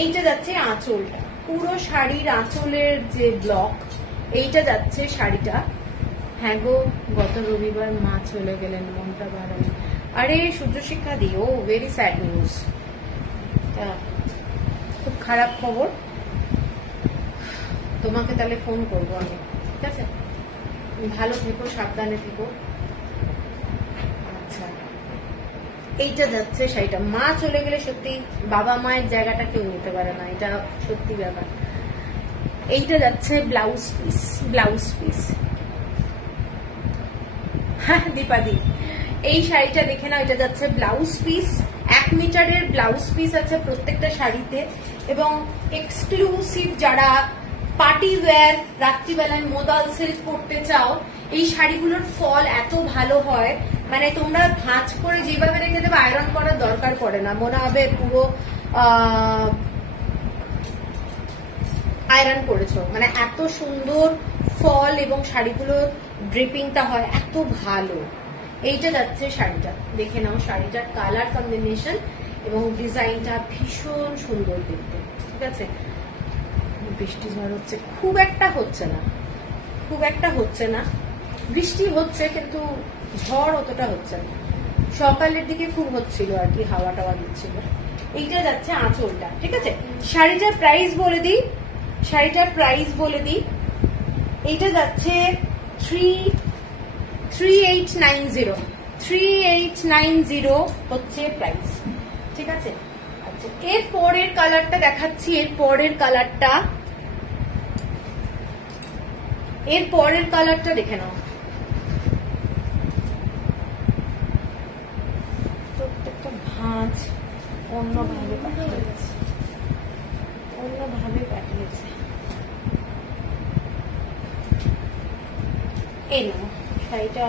এইটা যাচ্ছে আঁচলটা, পুরো শাড়ির আঁচলের যে ব্লক, এইটা যাচ্ছে শাড়িটা। হ্যাঁ গো, গত রবিবার মা চলে গেলেন, মনটা ভালো নেই। আরে সূর্যশিখা দি, ও ভেরি স্যাড নিউজ, খুব খারাপ খবর। তোমাকে তাহলে ফোন করবো আমি, ঠিক আছে। ভালো থেকো, সাবধানে থেকো। আচ্ছা, এইটা যাচ্ছে শাড়িটা, মা চলে গেলে সত্যি বাবা মায়ের জায়গাটা কেউ নিতে পারে না, এটা সত্যি ব্যাপার। এইটা যাচ্ছে ব্লাউজ পিস, ব্লাউজ পিস। হ্যাঁ দীপাদি, এই শাড়িটা দেখে নাও, এটা যাচ্ছে ব্লাউজ পিস। 1 মিটারের ব্লাউজ পিস আছে প্রত্যেকটা শাড়িতে, এবং এক্সক্লুসিভ যারা পার্টি ওয়্যার রাত্রিবেলায় মোদাল সিল্ক পরতে চাও, এই শাড়িগুলোর ফল এত ভালো হয়, মানে তোমরা ভাঁজ করে যেভাবে রেখে দেবে আয়রন করার দরকার পড়ে না, মনে হবে পুরো আয়রন করেছো, মানে এত সুন্দর ফল এবং শাড়িগুলো ড্রিপিংটা হয় এত ভালো। এইটা যাচ্ছে শাড়িটা, দেখে নাও শাড়িটার কালার কম্বিনেশন এবং ডিজাইনটা ভীষণ সুন্দর দেখতে। ঠিক আছে, বৃষ্টি ঝড় হচ্ছে, খুব একটা হচ্ছে না, খুব একটা হচ্ছে না, বৃষ্টি হচ্ছে কিন্তু ঝড় অতটা হচ্ছে না, সকালের দিকে খুব হচ্ছিল আর কি, হাওয়া টাওয়া দিচ্ছিল। এইটা যাচ্ছে আঁচলটা। ঠিক আছে, শাড়িটার প্রাইস বলে দিই, শাড়িটার প্রাইস বলে দিই, এইটা যাচ্ছে 3890, 3890 হচ্ছে প্রাইস। ঠিক আছে, আচ্ছা এর পরের কালারটা দেখাচ্ছি, এর পরের কালারটা, এর পরের কালারটা দেখে নাও। প্রত্যেকটা ভাঁজ অন্যভাবে পাঠিয়েছে, অন্যভাবে পাঠিয়েছে। এই নাও শাড়িটা,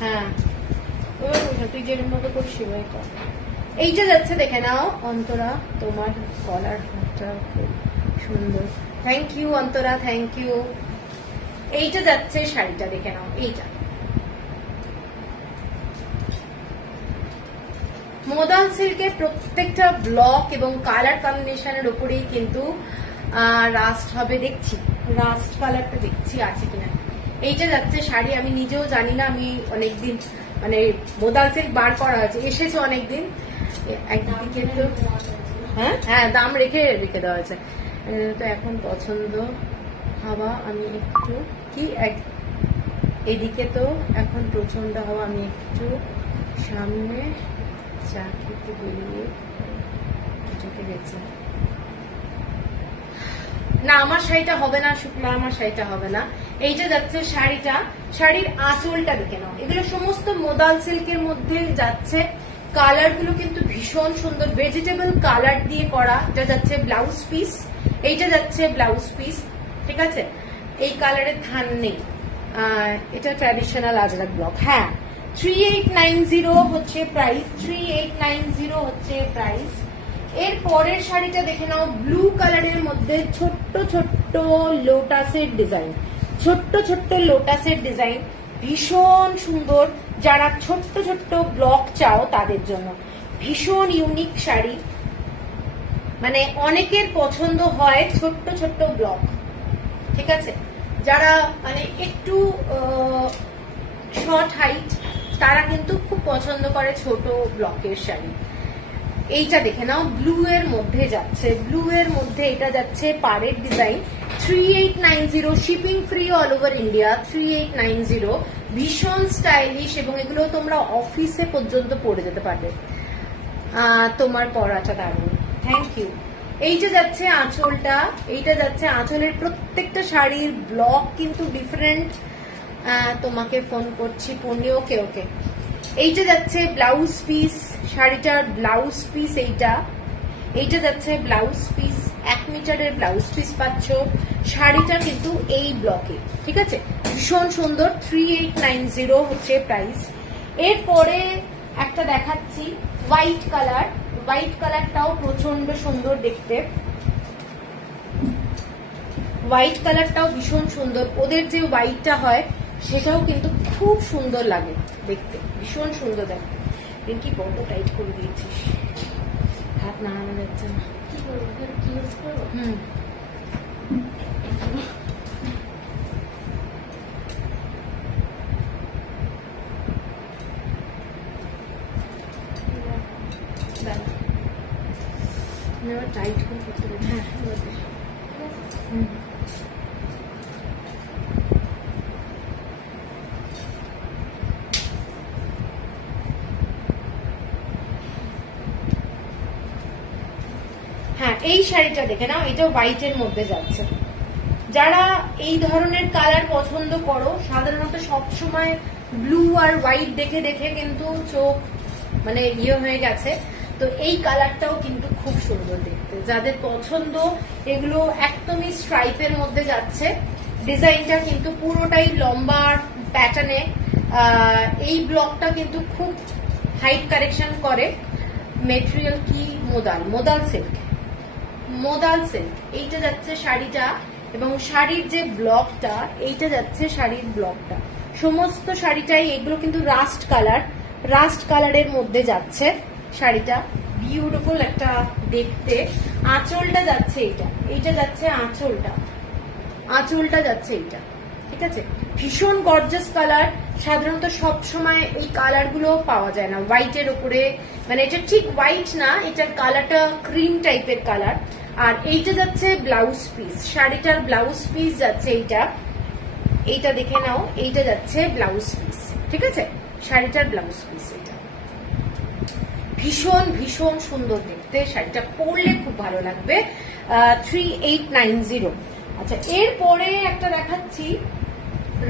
হ্যাঁ তুই যেরকম মতো করিস সেভাবে কর। এইটা যাচ্ছে দেখে নাও অন্তরা, তোমার কলার হাতটা খুব সুন্দর, thank you Antara, thank you. এইটা যাচ্ছে শাড়িটা দেখে নাও, এইটা মোদাল সিল্কের প্রত্যেকটা ব্লক এবং কালার কম্বিনেশনের উপরেই কিন্তু রাস্ট হবে, দেখছি রাস্ট কালারটা দেখছি আছে কিনা। এইটা যাচ্ছে শাড়ি, আমি নিজেও জানি না, আমি অনেকদিন মানে মোদাল সিল্ক বার করা হয়েছে, এসেছে অনেকদিন, একদিকে তো হ্যাঁ হ্যাঁ দাম রেখে রেখে দেওয়া হয়েছে, তো এখন পছন্দ হাওয়া, আমি একটু কি এদিকে তো এখন প্রচন্ড হাওয়া, আমি একটু সামনে চা খেতে বেরিয়ে এটাকে গেছি। না আমার শাড়িটা হবে না শুক্লা, আমার শাড়িটা হবে না। এইটা যাচ্ছে শাড়িটা, শাড়ির আঁচলটা দেখে নাও, এগুলো সমস্ত মোদাল সিল্কের মধ্যে যাচ্ছে, কালার গুলো কিন্তু ভীষণ সুন্দর, ভেজিটেবল কালার দিয়ে করা। এটা যাচ্ছে ব্লাউজ পিস, এইটা যাচ্ছে ব্লাউজ পিস। ঠিক আছে, এই কালারের ধান নেই, এটা ট্র্যাডিশনাল আজরাক ব্লক। হ্যাঁ 3890 হচ্ছে প্রাইস, 3890 হচ্ছে প্রাইস। এর পরের শাড়িটা দেখে নাও, ব্লু কালারের মধ্যে ছোট্ট ছোট্ট লোটাসের ডিজাইন, ছোট্ট ছোট্ট লোটাসের ডিজাইন, ভীষণ সুন্দর। যারা ছোট্ট ছোট্ট ব্লক চাও তাদের জন্য ভীষণ ইউনিক শাড়ি, মানে অনেকের পছন্দ হয় ছোট্ট ছোট্ট ব্লক। ঠিক আছে, যারা মানে একটু শর্ট হাইট তারা কিন্তু খুব পছন্দ করে ছোট ব্লকের শাড়ি। এইটা দেখে নাও, ব্লু এর মধ্যে যাচ্ছে, ব্লু এর মধ্যে এটা যাচ্ছে পাড়ের design, 3890, shipping free all over India, 3890, ভীষণ স্টাইলিশ, এবং এগুলো তোমরা অফিসে পর্যন্ত পরে যেতে পারবে। তোমার পরাটা দারুণ, থ্যাংক ইউ। এইটা যাচ্ছে আঁচলটা, এইটা যাচ্ছে আঁচলের প্রত্যেকটা শাড়ির ব্লক কিন্তু ডিফারেন্ট। তোমাকে ফোন করছি পূর্ণি, ওকে ওকে। এইটা যাচ্ছে ব্লাউজ পিস, শাড়িটার ব্লাউজ পিস এইটা, এইটা যাচ্ছে ব্লাউজ পিস, 1 মিটারের ব্লাউজ পিস পাচ্ছ, শাড়িটা কিন্তু এই ব্লকে। ঠিক আছে, ভীষণ সুন্দর, 3890 হচ্ছে প্রাইস। এরপরে একটা দেখাচ্ছি হোয়াইট কালার, হোয়াইট কালারটাও প্রচন্ড সুন্দর দেখতে, হোয়াইট কালারটাও ভীষণ সুন্দর, ওদের যে হোয়াইটটা হয় সেটাও কিন্তু খুব সুন্দর লাগে দেখতে, ভীষণ সুন্দর দেখতে। কি বড় টাইট করে দিয়েছিস, হাত নাড়ানো যাচ্ছে না, কি ইউজ করবো? টাইট করে করতে হবে। হ্যাঁ হ্যাঁ, এই শাড়িটা দেখে নাও, এটা হোয়াইটের মধ্যে যাচ্ছে। যারা এই ধরনের কালার পছন্দ করো, সাধারণত সবসময় ব্লু আর হোয়াইট দেখে দেখে কিন্তু চোখ মানে ইয়ে হয়ে গেছে, তো এই কালারটাও কিন্তু খুব সুন্দর দেখতে। যাদের পছন্দ, এগুলো একদমই স্ট্রাইপের মধ্যে যাচ্ছে। ডিজাইনটা কিন্তু পুরোটাই লম্বা প্যাটার্নে। এই ব্লকটা কিন্তু খুব হাইট কারেকশন করে। মেটেরিয়াল কি? মোদাল সিল্ক। এইটা যাচ্ছে শাড়িটা, এবং শাড়ির যে ব্লকটা, এইটা যাচ্ছে শাড়ির ব্লকটা। সমস্ত শাড়িটাই এগুলো কিন্তু রাস্ট কালারের মধ্যে যাচ্ছে শাড়িটা। বিউটিফুল একটা দেখতে। আঁচলটা যাচ্ছে এইটা যাচ্ছে আঁচলটা যাচ্ছে এইটা, ঠিক আছে। ভীষণ গর্জাস কালার। সাধারণত সব সময় এই কালার গুলো পাওয়া যায় না হোয়াইটের উপরে, মানে এটা ঠিক হোয়াইট না, এটার কালারটা ক্রিম টাইপের কালার। আর এইটা যাচ্ছে ব্লাউজ পিস, শাড়িটার ব্লাউজ পিস যাচ্ছে এইটা দেখে নাও, এইটা যাচ্ছে ব্লাউজ পিস, ঠিক আছে। শাড়িটার ব্লাউজ পিস এটা ভীষণ ভীষণ সুন্দর দেখতে। শাড়িটা পরলে খুব ভালো লাগবে। 3890। আচ্ছা, এরপরে একটা দেখাচ্ছি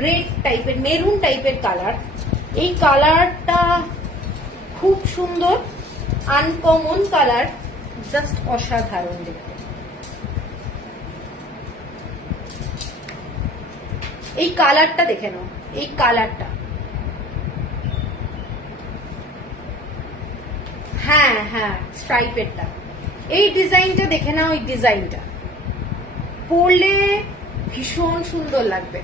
রেড টাইপের, মেরুন টাইপের কালার। এই কালারটা খুব সুন্দর, আনকমন কালার, জাস্ট অসাধারণ দেখতে। এই কালারটা দেখে নাও, এই কালারটা, হ্যাঁ স্ট্রাইপেরটা। এই ডিজাইনটা দেখে নাও, এই ডিজাইনটা পরলে ভীষণ সুন্দর লাগবে।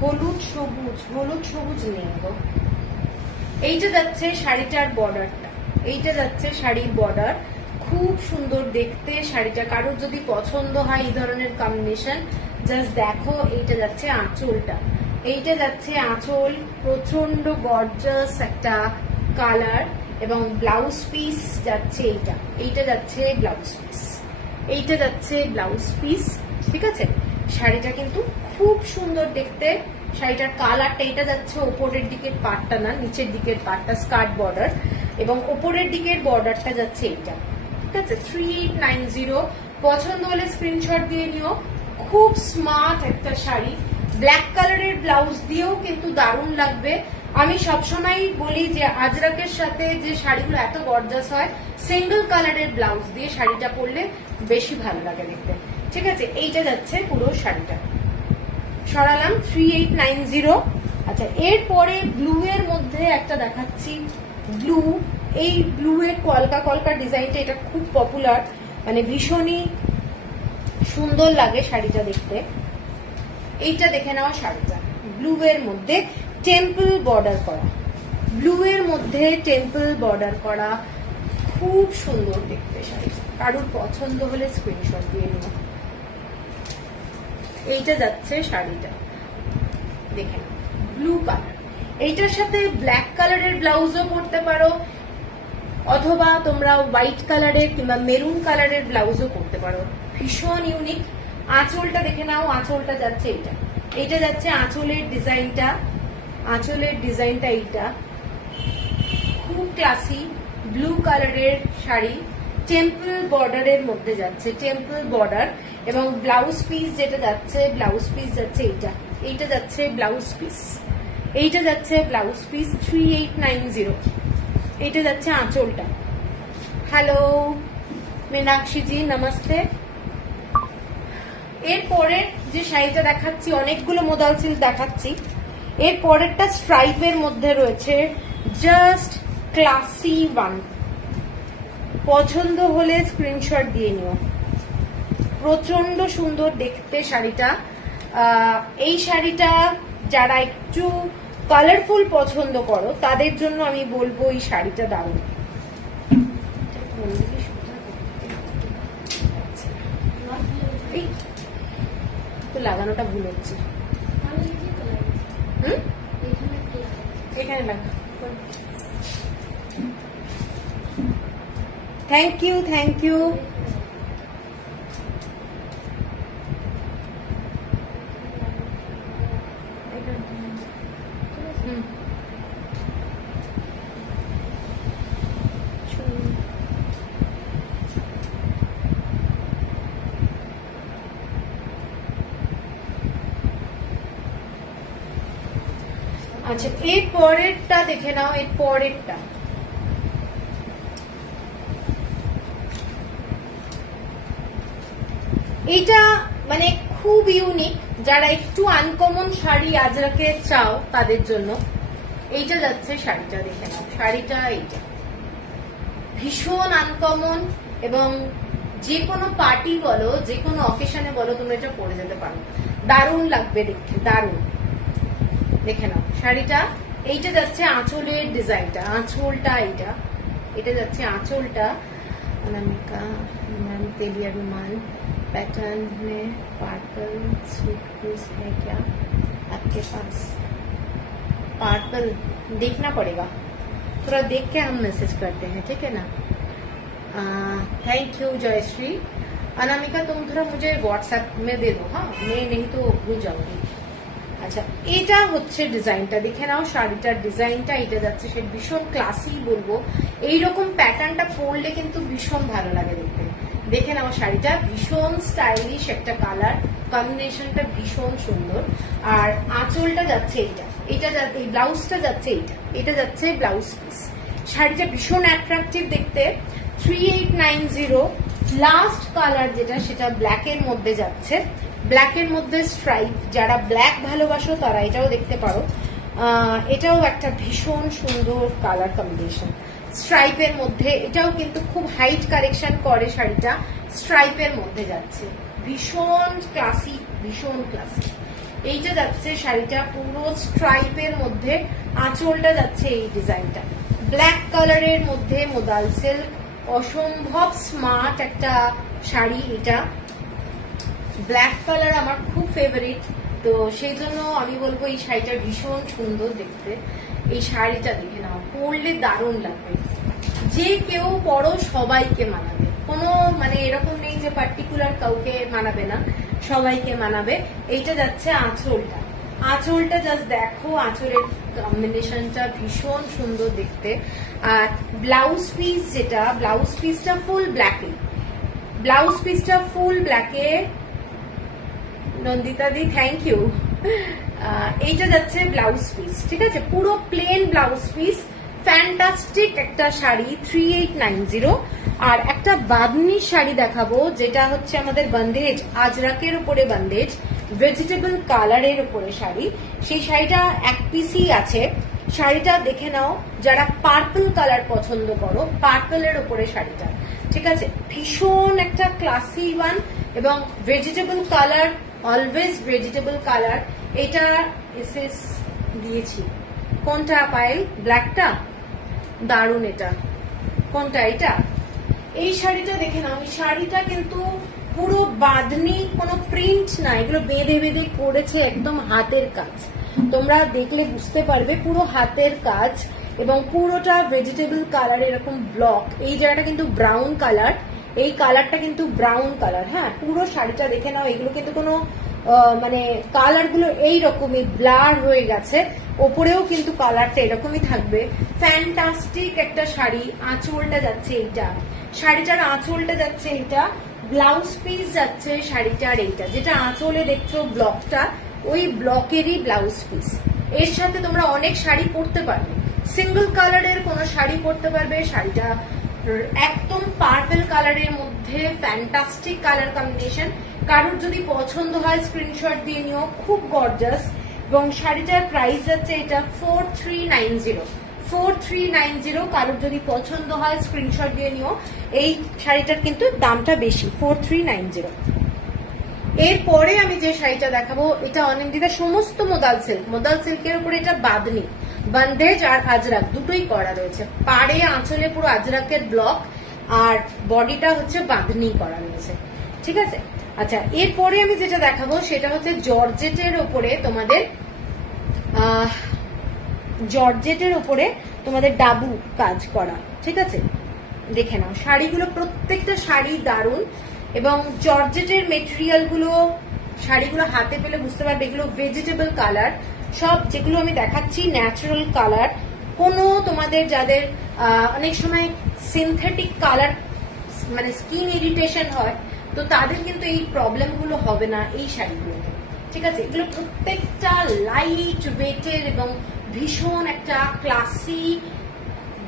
হলুদ সবুজ নেই গো। এইটা যাচ্ছে শাড়িটার বর্ডারটা, এইটা যাচ্ছে শাড়ির বর্ডার, খুব সুন্দর দেখতে শাড়িটা। কারোর যদি পছন্দ হয় এই ধরনের কম্বিনেশন, জাস্ট দেখো। এইটা যাচ্ছে আঁচলটা, এইটা যাচ্ছে আঁচল, প্রচন্ড গর্জাস একটা কালার। এবং ব্লাউজ পিস যাচ্ছে এইটা যাচ্ছে ব্লাউজ পিস, এইটা যাচ্ছে ব্লাউজ পিস, ঠিক আছে। শাড়িটা কিন্তু খুব সুন্দর দেখতে। শাড়িটার কালারটা, এটা যাচ্ছে ওপরের দিকের পার্টটা না, নিচের দিকের পার্টটা, স্কার্ট বর্ডার, এবং ওপরের দিকের বর্ডারটা যাচ্ছে এইটা, ঠিক আছে। 3890। পছন্দ হলে স্ক্রিনশট দিয়ে নিও। খুব স্মার্ট একটা শাড়ি, ব্ল্যাক কালারের ব্লাউজ দিয়েও কিন্তু দারুণ লাগবে। আমি সবসময় বলি যে আজরাকের সাথে যে শাড়িগুলো এত গর্জাস হয়, সিঙ্গেল কালারের ব্লাউজ দিয়ে শাড়িটা পরলে বেশি ভালো লাগে দেখতে, ঠিক আছে। এইটা যাচ্ছে পুরো শাড়িটা, সরালাম 3890। আচ্ছা, এরপরে ব্লু এর মধ্যে একটা দেখাচ্ছি। ব্লু, এই ব্লু এর কলকা ডিজাইনটা, এটা খুব পপুলার, মানে ভীষণই সুন্দর লাগে শাড়িটা দেখতে। এইটা দেখে নেওয়া শাড়িটা ব্লু এর মধ্যে টেম্পল বর্ডার করা, খুব সুন্দর দেখতে শাড়িটা। কারোর পছন্দ হলে স্ক্রিনশট দিয়ে নিও। এইটা যাচ্ছে শাড়িটা, দেখে নাও, ব্লু কালার। এইটার সাথে ব্ল্যাক কালারের ব্লাউজও পরতে পারো, অথবা তোমরা হোয়াইট কালারের কিংবা মেরুন কালারের ব্লাউজও পরতে পারো। ভীষণ ইউনিক। আঁচলটা দেখে নাও, আঁচলটা যাচ্ছে এইটা যাচ্ছে আঁচলের ডিজাইনটা এইটা খুব ক্লাসি, ব্লু কালারের শাড়ি, টেম্পল বর্ডারের মধ্যে যাচ্ছে, টেম্পল বর্ডার। এবং ব্লাউজ পিস যেটা যাচ্ছে, ব্লাউজ পিস যাচ্ছে এইটা যাচ্ছে ব্লাউজ পিস, এইটা যাচ্ছে ব্লাউজ পিস 3890। এইটা যাচ্ছে আঁচলটা। হ্যালো মীনাক্ষী জি, নমস্তে। এরপরে যে শাড়িটা দেখাচ্ছি, অনেকগুলো মোদাল সিল্ক দেখাচ্ছি। এর পরেরটা স্ট্রাইপের মধ্যে রয়েছে, জাস্ট ক্লাসি ওয়ান। পছন্দ হলে স্ক্রিনশট দিয়ে নিও। প্রচন্ড সুন্দর দেখতে শাড়িটা। এই শাড়িটা যারা একটু কালারফুল পছন্দ করো তাদের জন্য আমি বলবো এই শাড়িটা দারুণ। তো লাগানোটা ভুল হচ্ছে, এখানে লাগা। Thank you. আচ্ছা এর পরেরটা দেখে নাও, এর পরেরটা এইটা মানে খুব ইউনিক, যারা একটু আনকমন শাড়ি আজরাকে চাও তাদের জন্য এইটা যাচ্ছে শাড়িটা। দেখে নাও শাড়িটা, এইটা ভীষণ আনকমন এবং যে কোনো পার্টি বলো, যে কোনো অকেশনে বলো, তোমরা এটা পরে যেতে পারো, দারুণ লাগবে দেখতে, দারুণ। দেখে নাও শাড়িটা, এইটা যাচ্ছে আঁচলের ডিজাইনটা, আঁচলটা এইটা, এটা যাচ্ছে আঁচলটা। अनामिका मैम तेलिया रुमाल पैटर्न में पार्पल स्वीट पीस है क्या आपके पास? पार्पल देखना पड़ेगा, थोड़ा देख के हम मैसेज करते हैं, ठीक है ना। Thank you Jayashree. अनामिका तुम थोड़ा मुझे व्हाट्सएप में दे दो, हाँ मैं नहीं तो भूल जाऊंगी। আচ্ছা এটা হচ্ছে ডিজাইনটা, দেখে নাও শাড়িটার ডিজাইনটা, এটা যাচ্ছে সে ভীষণ ক্লাসি বলবো, এইরকম প্যাটার্নটা পরলে কিন্তু ভীষণ ভালো লাগে দেখতে। দেখে নাও শাড়িটা ভীষণ স্টাইলিশ একটা কালার কম্বিনেশনটা, ভীষণ সুন্দর। আর আঁচলটা যাচ্ছে এইটা, এটা এই ব্লাউজটা যাচ্ছে এইটা, এটা যাচ্ছে ব্লাউজ পিস। শাড়িটা ভীষণ অ্যাট্রাকটিভ দেখতে। 3890 লাস্ট কালার যেটা সেটা ব্ল্যাকের মধ্যে যাচ্ছে, ব্ল্যাকের মধ্যে স্ট্রাইপ, যারা ব্ল্যাক ভালোবাসো তারা এটাও দেখতে পারো। এটাও একটা ভীষণ সুন্দর কালার কম্বিনেশন স্ট্রাইপের মধ্যে, এটাও কিন্তু খুব হাইট কারেকশন করে শাড়িটা, স্ট্রাইপের মধ্যে যাচ্ছে, ভীষণ ক্লাসি, ভীষণ ক্লাসি। এইটা যাচ্ছে শাড়িটা পুরো স্ট্রাইপের মধ্যে, আঁচলটা যাচ্ছে এই ডিজাইনটা, ব্ল্যাক কালারের মধ্যে মোদাল সিল্ক, অসম্ভব স্মার্ট একটা শাড়ি এটা। ব্ল্যাক কালার আমার খুব ফেভারিট, তো সেই জন্য আমি বলবো এই শাড়িটা ভীষণ সুন্দর দেখতে। এই শাড়িটা দেখে নাও, পরলে দারুণ লাগবে, যে কেউ পরো সবাইকে মানাবে, কোনো মানে এরকম নেই যে পার্টিকুলার কাউকে মানাবে না, সবাইকে মানাবে। এইটা যাচ্ছে আঁচলটা, আঁচলটা জাস্ট দেখো, আঁচলের কম্বিনেশনটা ভীষণ সুন্দর দেখতে। আর ব্লাউজ পিস যেটা, ব্লাউজ পিসটা ফুল ব্ল্যাকে, ব্লাউজ পিসটা ফুল ব্ল্যাকে। নন্দিতা দি থ্যাংক ইউ। এইটা যাচ্ছে ব্লাউজ পিস, ঠিক আছে, পুরো প্লেন ব্লাউজ পিস, ফ্যান্টাস্টিক একটা শাড়ি 3890। আর একটা বাঁধনি শাড়ি দেখাবো যেটা হচ্ছে আমাদের বন্দেজ, আজরাকের উপরে বন্দেজ, ভেজিটেবল কালারের উপরে শাড়ি। সেই শাড়িটা এক পিসই আছে, শাড়িটা দেখে নাও, যারা পার্পল কালার পছন্দ করো, পার্পলের উপরে শাড়িটা, ঠিক আছে, ভীষণ একটা ক্লাসি ওয়ান এবং vegetable colour, always vegetable colour. এটা এসএস দিয়েছি, কোনটা পায়েল? ব্ল্যাকটা, দারুণ। এটা কোনটা? এটা। এই শাড়িটা দেখে নাও, এই শাড়িটা কিন্তু পুরো বাঁধনি, কোনো প্রিন্ট না, এগুলো বেঁধে বেঁধে করেছে, একদম হাতের কাজ, তোমরা দেখলে বুঝতে পারবে পুরো হাতের কাজ, এবং পুরোটা ভেজিটেবল কালার, এরকম ব্লক। এই জায়গাটা কিন্তু ব্রাউন কালার, এই কালারটা কিন্তু ব্রাউন কালার, হ্যাঁ পুরো শাড়িটা দেখে নাও, এগুলো কিন্তু কোনো মানে কালার গুলো এইরকমই ব্লার হয়ে গেছে, ওপরেও কিন্তু কালারটা এরকমই থাকবে। ফ্যান্টাস্টিক একটা শাড়ি। আঁচলটা যাচ্ছে এইটা, শাড়িটার আঁচলটা যাচ্ছে এইটা, ব্লাউজ পিস যাচ্ছে শাড়িটার এইটা, যেটা আঁচলে দেখছো ব্লকটা, ওই ব্লকেরই ব্লাউজ পিস। এর সাথে তোমরা অনেক শাড়ি পরতে পারবে, সিঙ্গল কালারের কোনো শাড়ি পরতে পারবে। শাড়িটা একদম পার্পল কালারের মধ্যে, ফ্যান্টাস্টিক কালার কম্বিনেশন। কারোর যদি পছন্দ হয় স্ক্রিনশট দিয়ে নিও, খুব গর্জাস। এবং শাড়িটার প্রাইস যাচ্ছে এটা 4390, 4390। কারোর যদি পছন্দ হয় স্ক্রিনশট দিয়ে নিও, এই শাড়িটার কিন্তু দামটা বেশি, 4390। এরপরে আমি যে শাড়িটা দেখাবো, এটা অনিন্দিতা সমস্ত মোদাল সিল্ক, মোদাল সিল্কের উপরে এটা বাঁধনি, বন্দেজ আর আজরাক দুটোই করা রয়েছে, পাড়ে আঁচলে পুরো আজরাকের ব্লক, আর বডিটা হচ্ছে বাঁধনি করা রয়েছে, ঠিক আছে। আচ্ছা এরপরে আমি যেটা দেখাবো সেটা হচ্ছে জর্জেটের উপরে তোমাদের, জর্জেটের উপরে তোমাদের ডাবু কাজ করা, ঠিক আছে। দেখে নাও শাড়িগুলো, প্রত্যেকটা শাড়ি দারুণ, এবং জর্জেটের মেটেরিয়াল গুলো, শাড়িগুলো হাতে পেলে বুঝতে পারবে এগুলো ভেজিটেবল কালার, সব যেগুলো আমি দেখাচ্ছি ন্যাচারাল কালার। কোনো তোমাদের যাদের অনেক সময় সিনথেটিক কালার মানে স্কিন ইরিটেশন হয়, তো তাদের কিন্তু এই প্রবলেম গুলো হবে না এই শাড়িগুলোতে, ঠিক আছে, এগুলো প্রত্যেকটা লাইট ওয়েটের এবং ভীষণ একটা ক্লাসি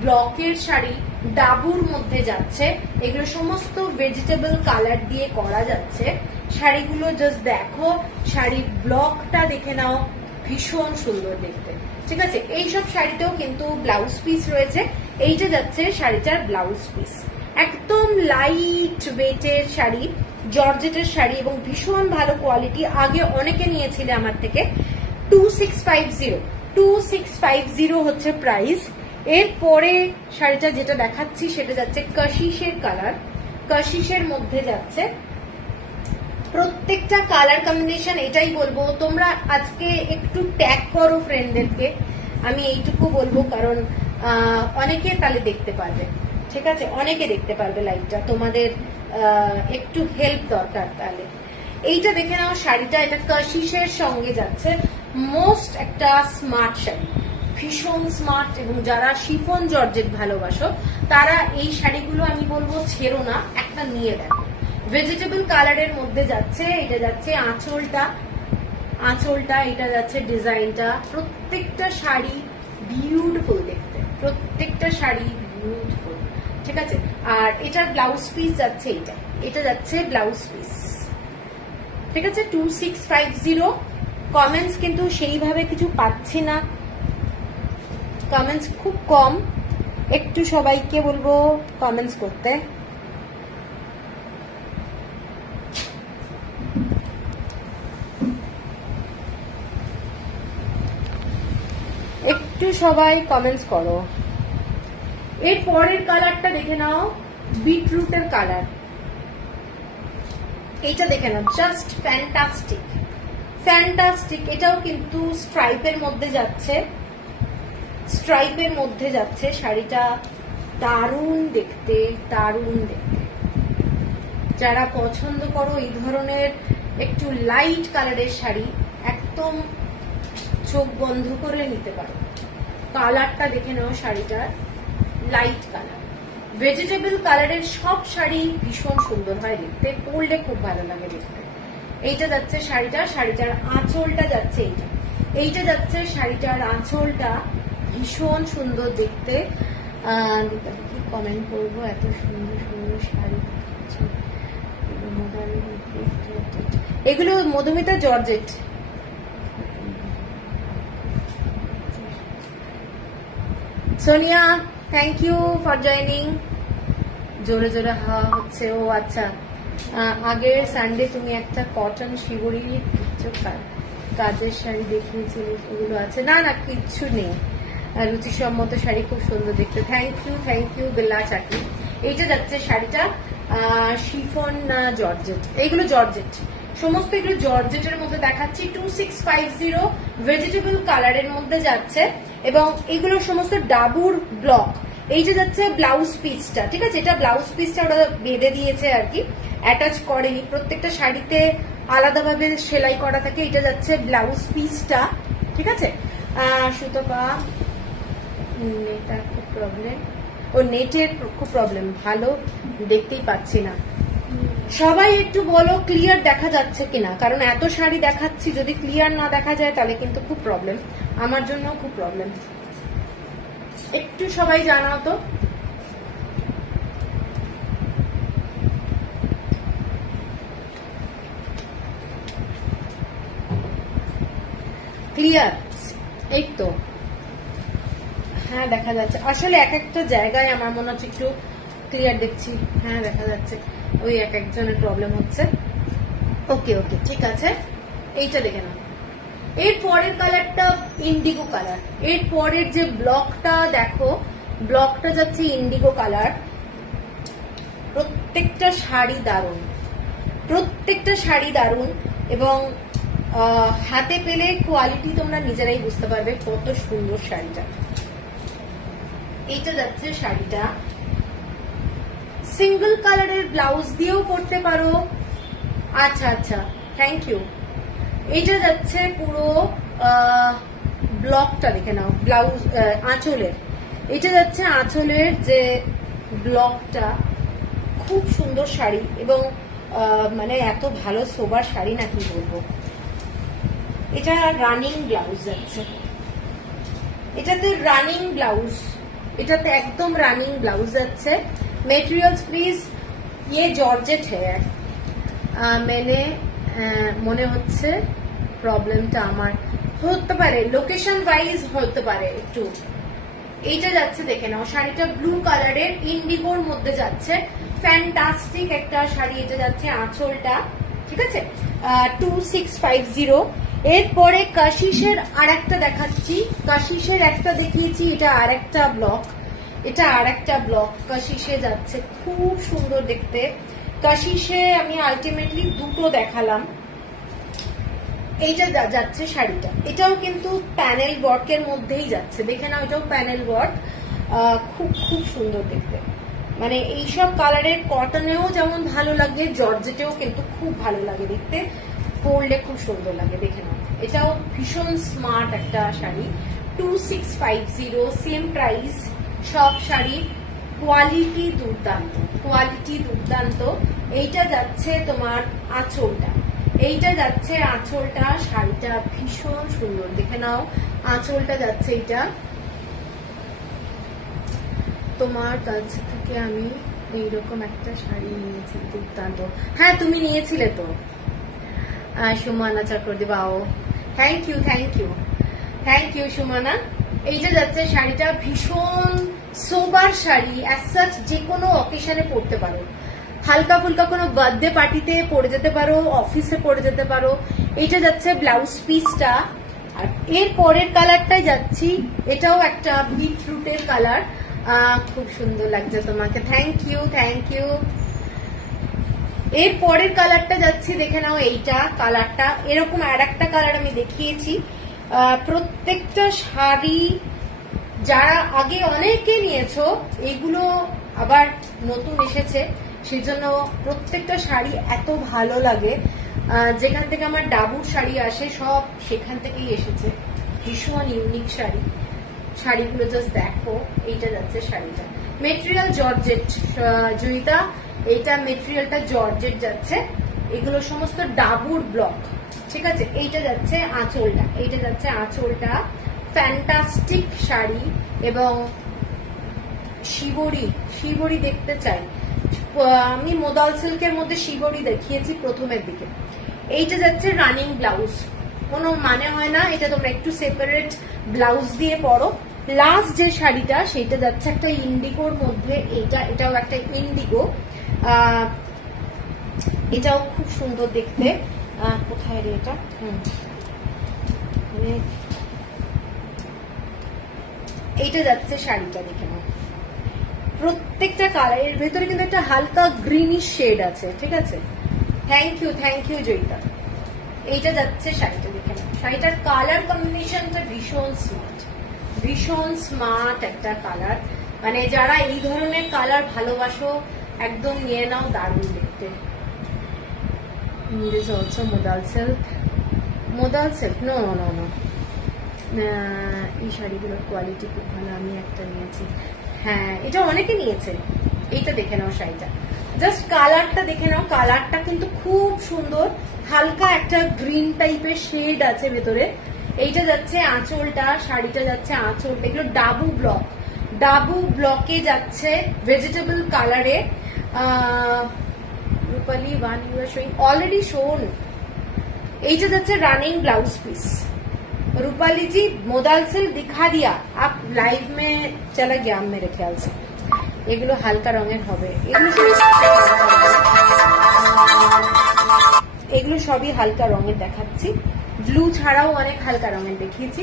ব্লকের শাড়ি, ডাবুর মধ্যে যাচ্ছে। এগুলো সমস্ত ভেজিটেবল কালার দিয়ে করা যাচ্ছে। শাড়িগুলো জাস্ট দেখো, শাড়ির ব্লকটা দেখে নাও, ভীষণ সুন্দর দেখতে। ঠিক আছে, এইসব শাড়িতেও কিন্তু ব্লাউজ পিস রয়েছে। এইটা যাচ্ছে শাড়িটার ব্লাউজ পিস। একদম লাইট ওয়েটের শাড়ি, জর্জেটের শাড়ি এবং ভীষণ ভালো কোয়ালিটি। আগে অনেকে নিয়েছিলে আমার থেকে। 2650 হচ্ছে প্রাইস। এরপরে শাড়িটা যেটা দেখাচ্ছি সেটা যাচ্ছে কাশিশের কালার, কাশিশের মধ্যে যাচ্ছে। প্রত্যেকটা কালার কম্বিনেশন এটাই বলবো, তোমরা আজকে একটু ট্যাগ করো ফ্রেন্ডদেরকে, আমি এইটুকু বলবো, কারণ অনেকে তাহলে দেখতে পারবে। ঠিক আছে, অনেকে দেখতে পারবে লাইভটা, তোমাদের একটু হেল্প দরকার। তাহলে এইটা দেখে নাও শাড়িটা, এটা কাশিশের সঙ্গে যাচ্ছে। মোস্ট একটা স্মার্ট শাড়ি, ভীষণ স্মার্ট, এবং যারা শিফন জর্জেট ভালোবাসো তারা এই শাড়িগুলো আমি বলবো ছেড়ো না, একটা নিয়ে দেখো। ভেজিটেবল কালারের মধ্যে যাচ্ছে। এটা যাচ্ছে আঁচলটা, এটা যাচ্ছে ডিজাইনটা। প্রত্যেকটা শাড়ি বিউটিফুল দেখতে, প্রত্যেকটা শাড়ি বিউটিফুল। ঠিক আছে, আর এটার ব্লাউজ পিস যাচ্ছে, এটা যাচ্ছে ব্লাউজ পিস। ঠিক আছে, 2650। কমেন্টস কিন্তু সেইভাবে কিছু পাচ্ছি না, কমেন্টস খুব কম। একটু সবাইকে বলবো কমেন্টস করতে। একটু সবাই কমেন্টস করো। এর পরের কালারটা দেখে নাও, বিটরুটের কালার। এটা দেখে নাও, জাস্ট ফ্যান্টাস্টিক, ফ্যান্টাস্টিক। এটাও কিন্তু স্ট্রাইপের মধ্যে যাচ্ছে, স্ট্রাইপের মধ্যে যাচ্ছে। শাড়িটা দারুণ দেখতে, দারুণ দেখতে। যারা পছন্দ করো এই ধরনের একটু লাইট কালারের শাড়ি, একদম চোখ বন্ধ করে নিতে পারো। কালারটা দেখে নাও, শাড়িটার লাইট কালার। ভেজিটেবল কালারের সব শাড়ি ভীষণ সুন্দর হয় দেখতে, পরলে খুব ভালো লাগে দেখতে। এইটা যাচ্ছে শাড়িটা, শাড়িটার আঁচলটা যাচ্ছে, এইটা যাচ্ছে শাড়িটার আঁচলটা, ভীষণ সুন্দর দেখতে। কি কমেন্ট করবো, এত সুন্দর সুন্দর শাড়ি। এগুলো Madhumita georgette. Sonia, thank you for joining. জোরে জোরে হাওয়া হচ্ছে। ও আচ্ছা, আগের সানডে তুমি একটা কটন শিবরি কাজের শাড়ি দেখিয়েছিলে, ওগুলো আছে? না না, কিচ্ছু নেই। রুচিসম্মত শাড়ি, খুব সুন্দর দেখতে। থ্যাংক ইউ বেলা চাকরি। এইটা যাচ্ছে শাড়িটা শিফন না জর্জেট, এইগুলো জর্জেট, সমস্ত এগুলো জর্জেটের মধ্যে দেখাচ্ছি। 2650 ভেজিটেবল কালারের মধ্যে যাচ্ছে, এবং এগুলো সমস্ত ডাবুর ব্লক। এইটা যাচ্ছে ব্লাউজ পিসটা। ঠিক আছে, এটা ব্লাউজ পিসটা ওরা বেঁধে দিয়েছে আর কি, অ্যাটাচ করেনি। প্রত্যেকটা শাড়িতে আলাদাভাবে সেলাই করা থাকে। এটা যাচ্ছে ব্লাউজ পিসটা। ঠিক আছে, সুতপা নেটার খুব প্রবলেম, ও নেটের খুব প্রবলেম, ভালো দেখতেই পাচ্ছি না। সবাই একটু বলো ক্লিয়ার দেখা যাচ্ছে কিনা, কারণ এত শাড়ি দেখাচ্ছি, যদি ক্লিয়ার না দেখা যায় তাহলে কিন্তু খুব প্রবলেম, আমার জন্য খুব প্রবলেম। একটু সবাই জানাও তো। ক্লিয়ার? এই তো, হ্যাঁ দেখা যাচ্ছে। আসলে এক একটা জায়গায় আমার মনে হচ্ছে একটু ক্লিয়ার দেখছি। হ্যাঁ দেখা যাচ্ছে, ওই এক একজনের প্রবলেম হচ্ছে। ওকে ওকে, ঠিক আছে। এইটা দেখে নাও। এর পরের কালারটা ইন্ডিগো কালার। এর পরের যে ব্লকটা দেখো, ব্লকটা যাচ্ছে ইন্ডিগো কালার। প্রত্যেকটা শাড়ি দারুণ, প্রত্যেকটা শাড়ি দারুণ, এবং হাতে পেলে কোয়ালিটি তোমরা নিজেরাই বুঝতে পারবে কত সুন্দর শাড়িটা। এইটা যাচ্ছে শাড়িটা, সিঙ্গেল কালারের ব্লাউজ দিয়েও পরতে পারো। আচ্ছা আচ্ছা, থ্যাংক ইউ। এটা যাচ্ছে পুরো ব্লকটা দেখে নাও, ব্লাউজ আঁচলের। এটা যাচ্ছে আঁচলের যে ব্লকটা, খুব সুন্দর শাড়ি, এবং মানে এত ভালো সোবার শাড়ি না কি বলবো। এটা রানিং ব্লাউজ যাচ্ছে, এটাতে রানিং ব্লাউজ, এটাতে একদম রানিং ব্লাউজ যাচ্ছে। মেটেরিয়ালস প্লিজ ये जॉर्जेट है। मैंने মনে হচ্ছে প্রবলেমটা আমার হতে পারে, লোকেশন ওয়াইজ হতে পারে একটু। এইটা যাচ্ছে দেখে নাও, শাড়িটা ব্লু কালারের ইন্ডিগোর মধ্যে যাচ্ছে, ফ্যান্টাস্টিক একটা শাড়ি। এটা যাচ্ছে আঁচলটা, ঠিক আছে, 2650। এরপরে কাশিসের আর একটা দেখাচ্ছি, কাশিসের একটা দেখিয়েছি, এটা আর একটা ব্লক, এটা আর একটা ব্লক কাশিসে যাচ্ছে, খুব সুন্দর দেখতে। কাশিসে আমি আলটিমেটলি দুটো দেখালাম। এইটা যাচ্ছে শাড়িটা, এটাও কিন্তু প্যানেল ওয়ার্কের মধ্যেই যাচ্ছে, দেখে নাও, এটাও প্যানেল ওয়ার্ক, খুব খুব সুন্দর দেখতে। মানে এইসব কালারের কটনেও যেমন ভালো লাগে, জর্জেটেও কিন্তু খুব ভালো লাগে দেখতে, পরলে খুব সুন্দর লাগে, দেখে নাও। এটাও ভীষণ স্মার্ট একটা শাড়ি, 2650, সেম প্রাইস। সব শাড়ির কোয়ালিটি দুর্দান্ত, কোয়ালিটি দুর্দান্ত। এইটা যাচ্ছে তোমার আঁচলটা, এইটা যাচ্ছে আঁচলটা, শাড়িটা ভীষণ সুন্দর, দেখে নাও আঁচলটা যাচ্ছে। এইটা তোমার কাছে থেকে আমি এইরকম একটা শাড়ি নিয়েছি, দুর্দান্ত। হ্যাঁ তুমি নিয়েছিলে তো, Sumana Chakraborty, wow, thank you thank you thank you Sumana. এইটা যাচ্ছে শাড়িটা, ভীষণ সোবার শাড়ি, অ্যাজ সাচ যে কোনো অকেশনে পরতে পারো, হালকা ফুলকা কোনো বার্থডে পার্টিতে পরে যেতে পারো, অফিসে পরে যেতে পারো। এটা যাচ্ছে ব্লাউজ পিসটা। আর এর পরের কালারটাই যাচ্ছি, এটাও একটা বিটরুটের কালার, খুব সুন্দর লাগছে তোমাকে, থ্যাংক ইউ থ্যাংক ইউ। এর পরের কালারটা যাচ্ছি, দেখে নাও এইটা কালারটা, এরকম আর একটা কালার আমি দেখিয়েছি। প্রত্যেকটা শাড়ি যারা আগে অনেকে নিয়েছো, এগুলো আবার নতুন এসেছে, সেজন্য প্রত্যেকটা শাড়ি এত ভালো লাগে। যেখান থেকে আমার ডাবুর শাড়ি আসে সব সেখান থেকেই এসেছে, ভীষণ ইউনিক শাড়ি। শাড়িগুলো জাস্ট দেখো। এইটা যাচ্ছে শাড়িটা, মেটেরিয়াল জর্জেট, জয়িতা এইটা মেটেরিয়ালটা জর্জেট যাচ্ছে, এগুলো সমস্ত ডাবুর ব্লক, ঠিক আছে। এইটা যাচ্ছে আঁচলটা, এইটা যাচ্ছে আঁচলটা, ফ্যান্টাস্টিক শাড়ি। এবং শিবরি, শিবরি দেখতে চাই, আমি মোদাল সিল্কের মধ্যে শিবরি দেখিয়েছি প্রথমের দিকে। এইটা যাচ্ছে রানিং ব্লাউজ, কোনো মানে হয় না, এটা তোমরা একটু সেপারেট ব্লাউজ দিয়ে পরো। লাস্ট যে শাড়িটা সেটা যাচ্ছে একটা ইন্ডিগোর মধ্যে, এটাও একটা ইন্ডিগো, এটাও খুব সুন্দর দেখতে। কোথায় রে এটা, এইটা যাচ্ছে শাড়িটা, দেখে নাও। প্রত্যেকটা কালারের ভেতরে কিন্তু একটা হালকা গ্রিনিশ শেড আছে, ঠিক আছে। Thank you Joyita. এইটা যাচ্ছে শাড়িটা, দেখে নাও। শাড়িটার কালার কম্বিনেশনটা ভীষণ স্মার্ট, ভীষণ স্মার্ট একটা কালার। মানে যারা এই ধরনের কালার ভালোবাসো একদম নিয়ে নাও, দারুণ দেখতে। This also modal silk, modal silk, no no no, এই শাড়িগুলোর কোয়ালিটি খুব ভালো, আমি একটা নিয়েছি, হ্যাঁ এটা অনেকে নিয়েছে। এইটা দেখে নাও শাড়িটা, জাস্ট কালারটা দেখে নাও, কালারটা কিন্তু খুব সুন্দর, হালকা একটা গ্রিন টাইপের শেড আছে ভেতরে। এইটা যাচ্ছে আঁচলটা, শাড়িটা যাচ্ছে আঁচলটা, এগুলো ডাবু ব্লক, ডাবু ব্লকে যাচ্ছে ভেজিটেবল কালারে। Rupali when you are showing, already shown. এইটা যাচ্ছে running blouse piece. Rupali ji modal silk दिखा दिया, आप लाइव में चला गया मेरे ख्याल से। এগুলো হালকা রঙের হবে, এগুলো সবই হালকা রঙের দেখাচ্ছি, ব্লু ছাড়াও অনেক হালকা রঙের দেখিয়েছি।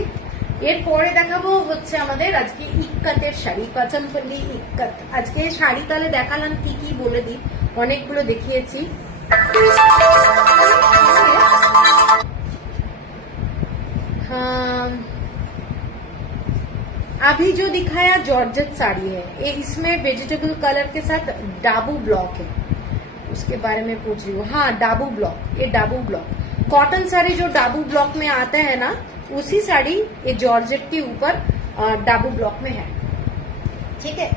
এরপরে দেখাবো হচ্ছে আমাদের আজকে ইক্কাতের শাড়ি, পাচনপল্লী ইক্কাত। আজকে শাড়ি তাহলে দেখালাম কি কি বলে দিই, অনেকগুলো দেখিয়েছি। अभी जो दिखाया जॉर्जेट साड़ी है, ये इसमें वेजिटेबल कलर के साथ डाबू ब्लॉक है, उसके बारे में पूछ रही हूँ। हाँ डाबू ब्लॉक, ये डाबू ब्लॉक कॉटन साड़ी जो डाबू ब्लॉक में आते हैं ना, उसी साड़ी ये जॉर्जेट के ऊपर डाबू ब्लॉक में है, ठीक है।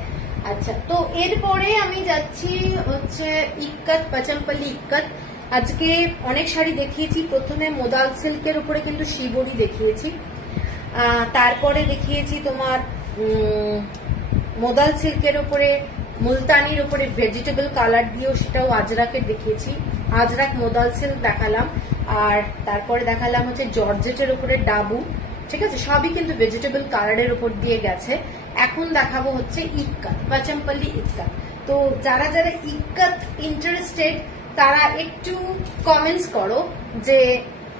আচ্ছা, তো এরপরে আমি যাচ্ছি হচ্ছে ইক্কাত, পাচনপল্লী ইক্কাত। আজকে অনেক শাড়ি দেখিয়েছি। প্রথমে মোদাল সিল্কের উপরে কিন্তু শিবরি দেখিয়েছি, তারপরে দেখিয়েছি তোমার মোদাল সিল্কের উপরে মুলতানির উপরে ভেজিটেবল কালার দিয়েও সেটাও আজরাকের দেখিয়েছি, আজরাক মোদাল সিল্ক দেখালাম, আর তারপরে দেখালাম হচ্ছে জর্জেটের উপরে ডাবু। ঠিক আছে, সবই কিন্তু ভেজিটেবল কালারের উপর দিয়ে গেছে। এখন দেখাবো হচ্ছে ইক্কাত বা চম্পল্লি ইক্কাত। তো যারা যারা ইক্কাত ইন্টারেস্টেড তারা একটু কমেন্টস করো যে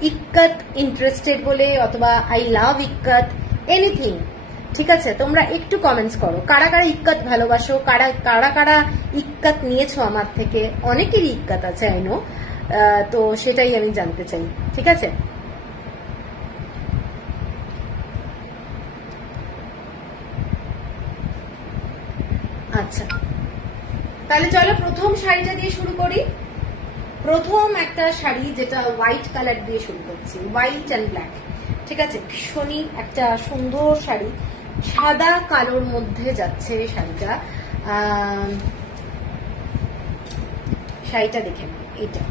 ইক্কাত ইন্টারেস্টেড বলে, অথবা আই লাভ ইক্কাত, এনিথিং। ঠিক আছে, তোমরা একটু কমেন্টস করো কারা কারা ইক্কাত ভালোবাসো, কারা কারা কারা ইক্কাত নিয়েছো আমার থেকে। অনেকেরই ইক্কাত আছে আই নো, তো সেটাই আমি জানতে চাই। ঠিক আছে, আচ্ছা তাহলে চলো প্রথম শাড়িটা দিয়ে শুরু করি। প্রথম একটা শাড়ি যেটা হোয়াইট কালার দিয়ে শুরু করছি, হোয়াইট অ্যান্ড ব্ল্যাক। ঠিক আছে, ভীষণই একটা সুন্দর শাড়ি, সাদা কালোর মধ্যে যাচ্ছে শাড়িটা। শাড়িটা দেখে নাও, এটা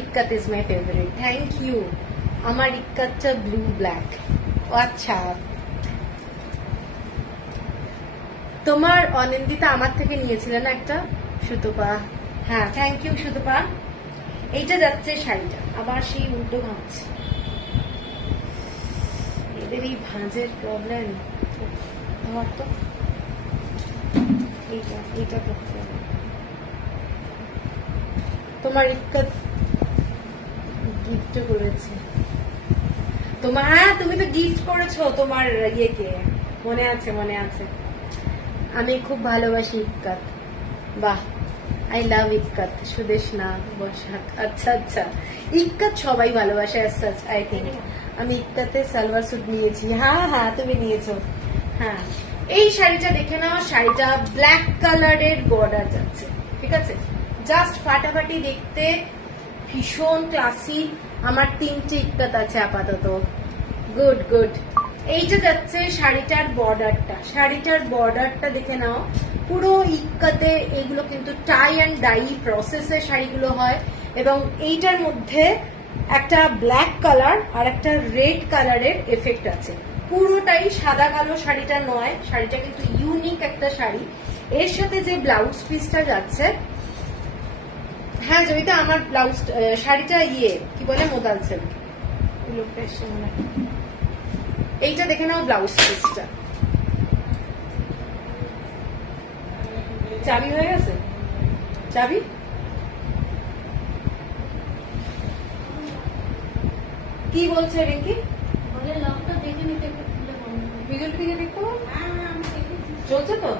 ikat is my favourite. Thank you. আমার ইক্কাতটা ব্লু ব্ল্যাক। আচ্ছা, তোমার অনিন্দিতা আমার থেকে নিয়েছিল না একটা সুতপা? হ্যাঁ, থ্যাংক ইউ সুতপা। এইটা যাচ্ছে শাড়িটা, আবার সেই উল্টো ভাঁজ। এদের এই ভাঁজের প্রবলেম। ধর তো এইটা, এইটা করতে হবে। তোমার ইক্কাত গিফট করেছে তোমার, হ্যাঁ তুমি তো গিফট করেছো তোমার ইয়েকে, মনে আছে মনে আছে। আমি খুব ভালোবাসি ইক্কাত। বাহ, আই লাভ ইক্কাত। সুদেশনা বসাক, আচ্ছা আচ্ছা, ইক্কাত সবাই ভালোবাসে আই থিঙ্ক। আমি ইক্কাতে সালোয়ার স্যুট নিয়েছি। হ্যাঁ হ্যাঁ, তুমি নিয়েছো। হ্যাঁ, এই শাড়িটা দেখে নাও। শাড়িটা ব্ল্যাক কালারের বর্ডার যাচ্ছে। ঠিক আছে, জাস্ট ফাটাফাটি দেখতে, ভীষণ ক্লাসি। আমার 3টে ইক্কাত আছে আপাতত। Good good. এইটা যাচ্ছে শাড়িটার বর্ডারটা। শাড়িটার বর্ডারটা দেখে নাও, পুরো ইক্কাতে। এগুলো কিন্তু টাই অ্যান্ড ডাই প্রসেসের শাড়িগুলো হয়, এবং এইটার মধ্যে একটা ব্ল্যাক কালার আর একটা রেড কালারের এফেক্ট আছে। পুরোটাই সাদা কালো শাড়িটা নয়, শাড়িটা কিন্তু ইউনিক একটা শাড়ি। এর সাথে যে ব্লাউজ পিসটা যাচ্ছে, হ্যাঁ জয়িতা, আমার ব্লাউজ শাড়িটা কি বলে মোদাল সিল্ক। লোকটা এসে মনে হয়। এইটা দেখে নাও ব্লাউজ পিসটা। চাবি হয়ে গেছে? চাবি কি বলছে রিঙ্কি? বিজুল থেকে দেখতে চলছে তো?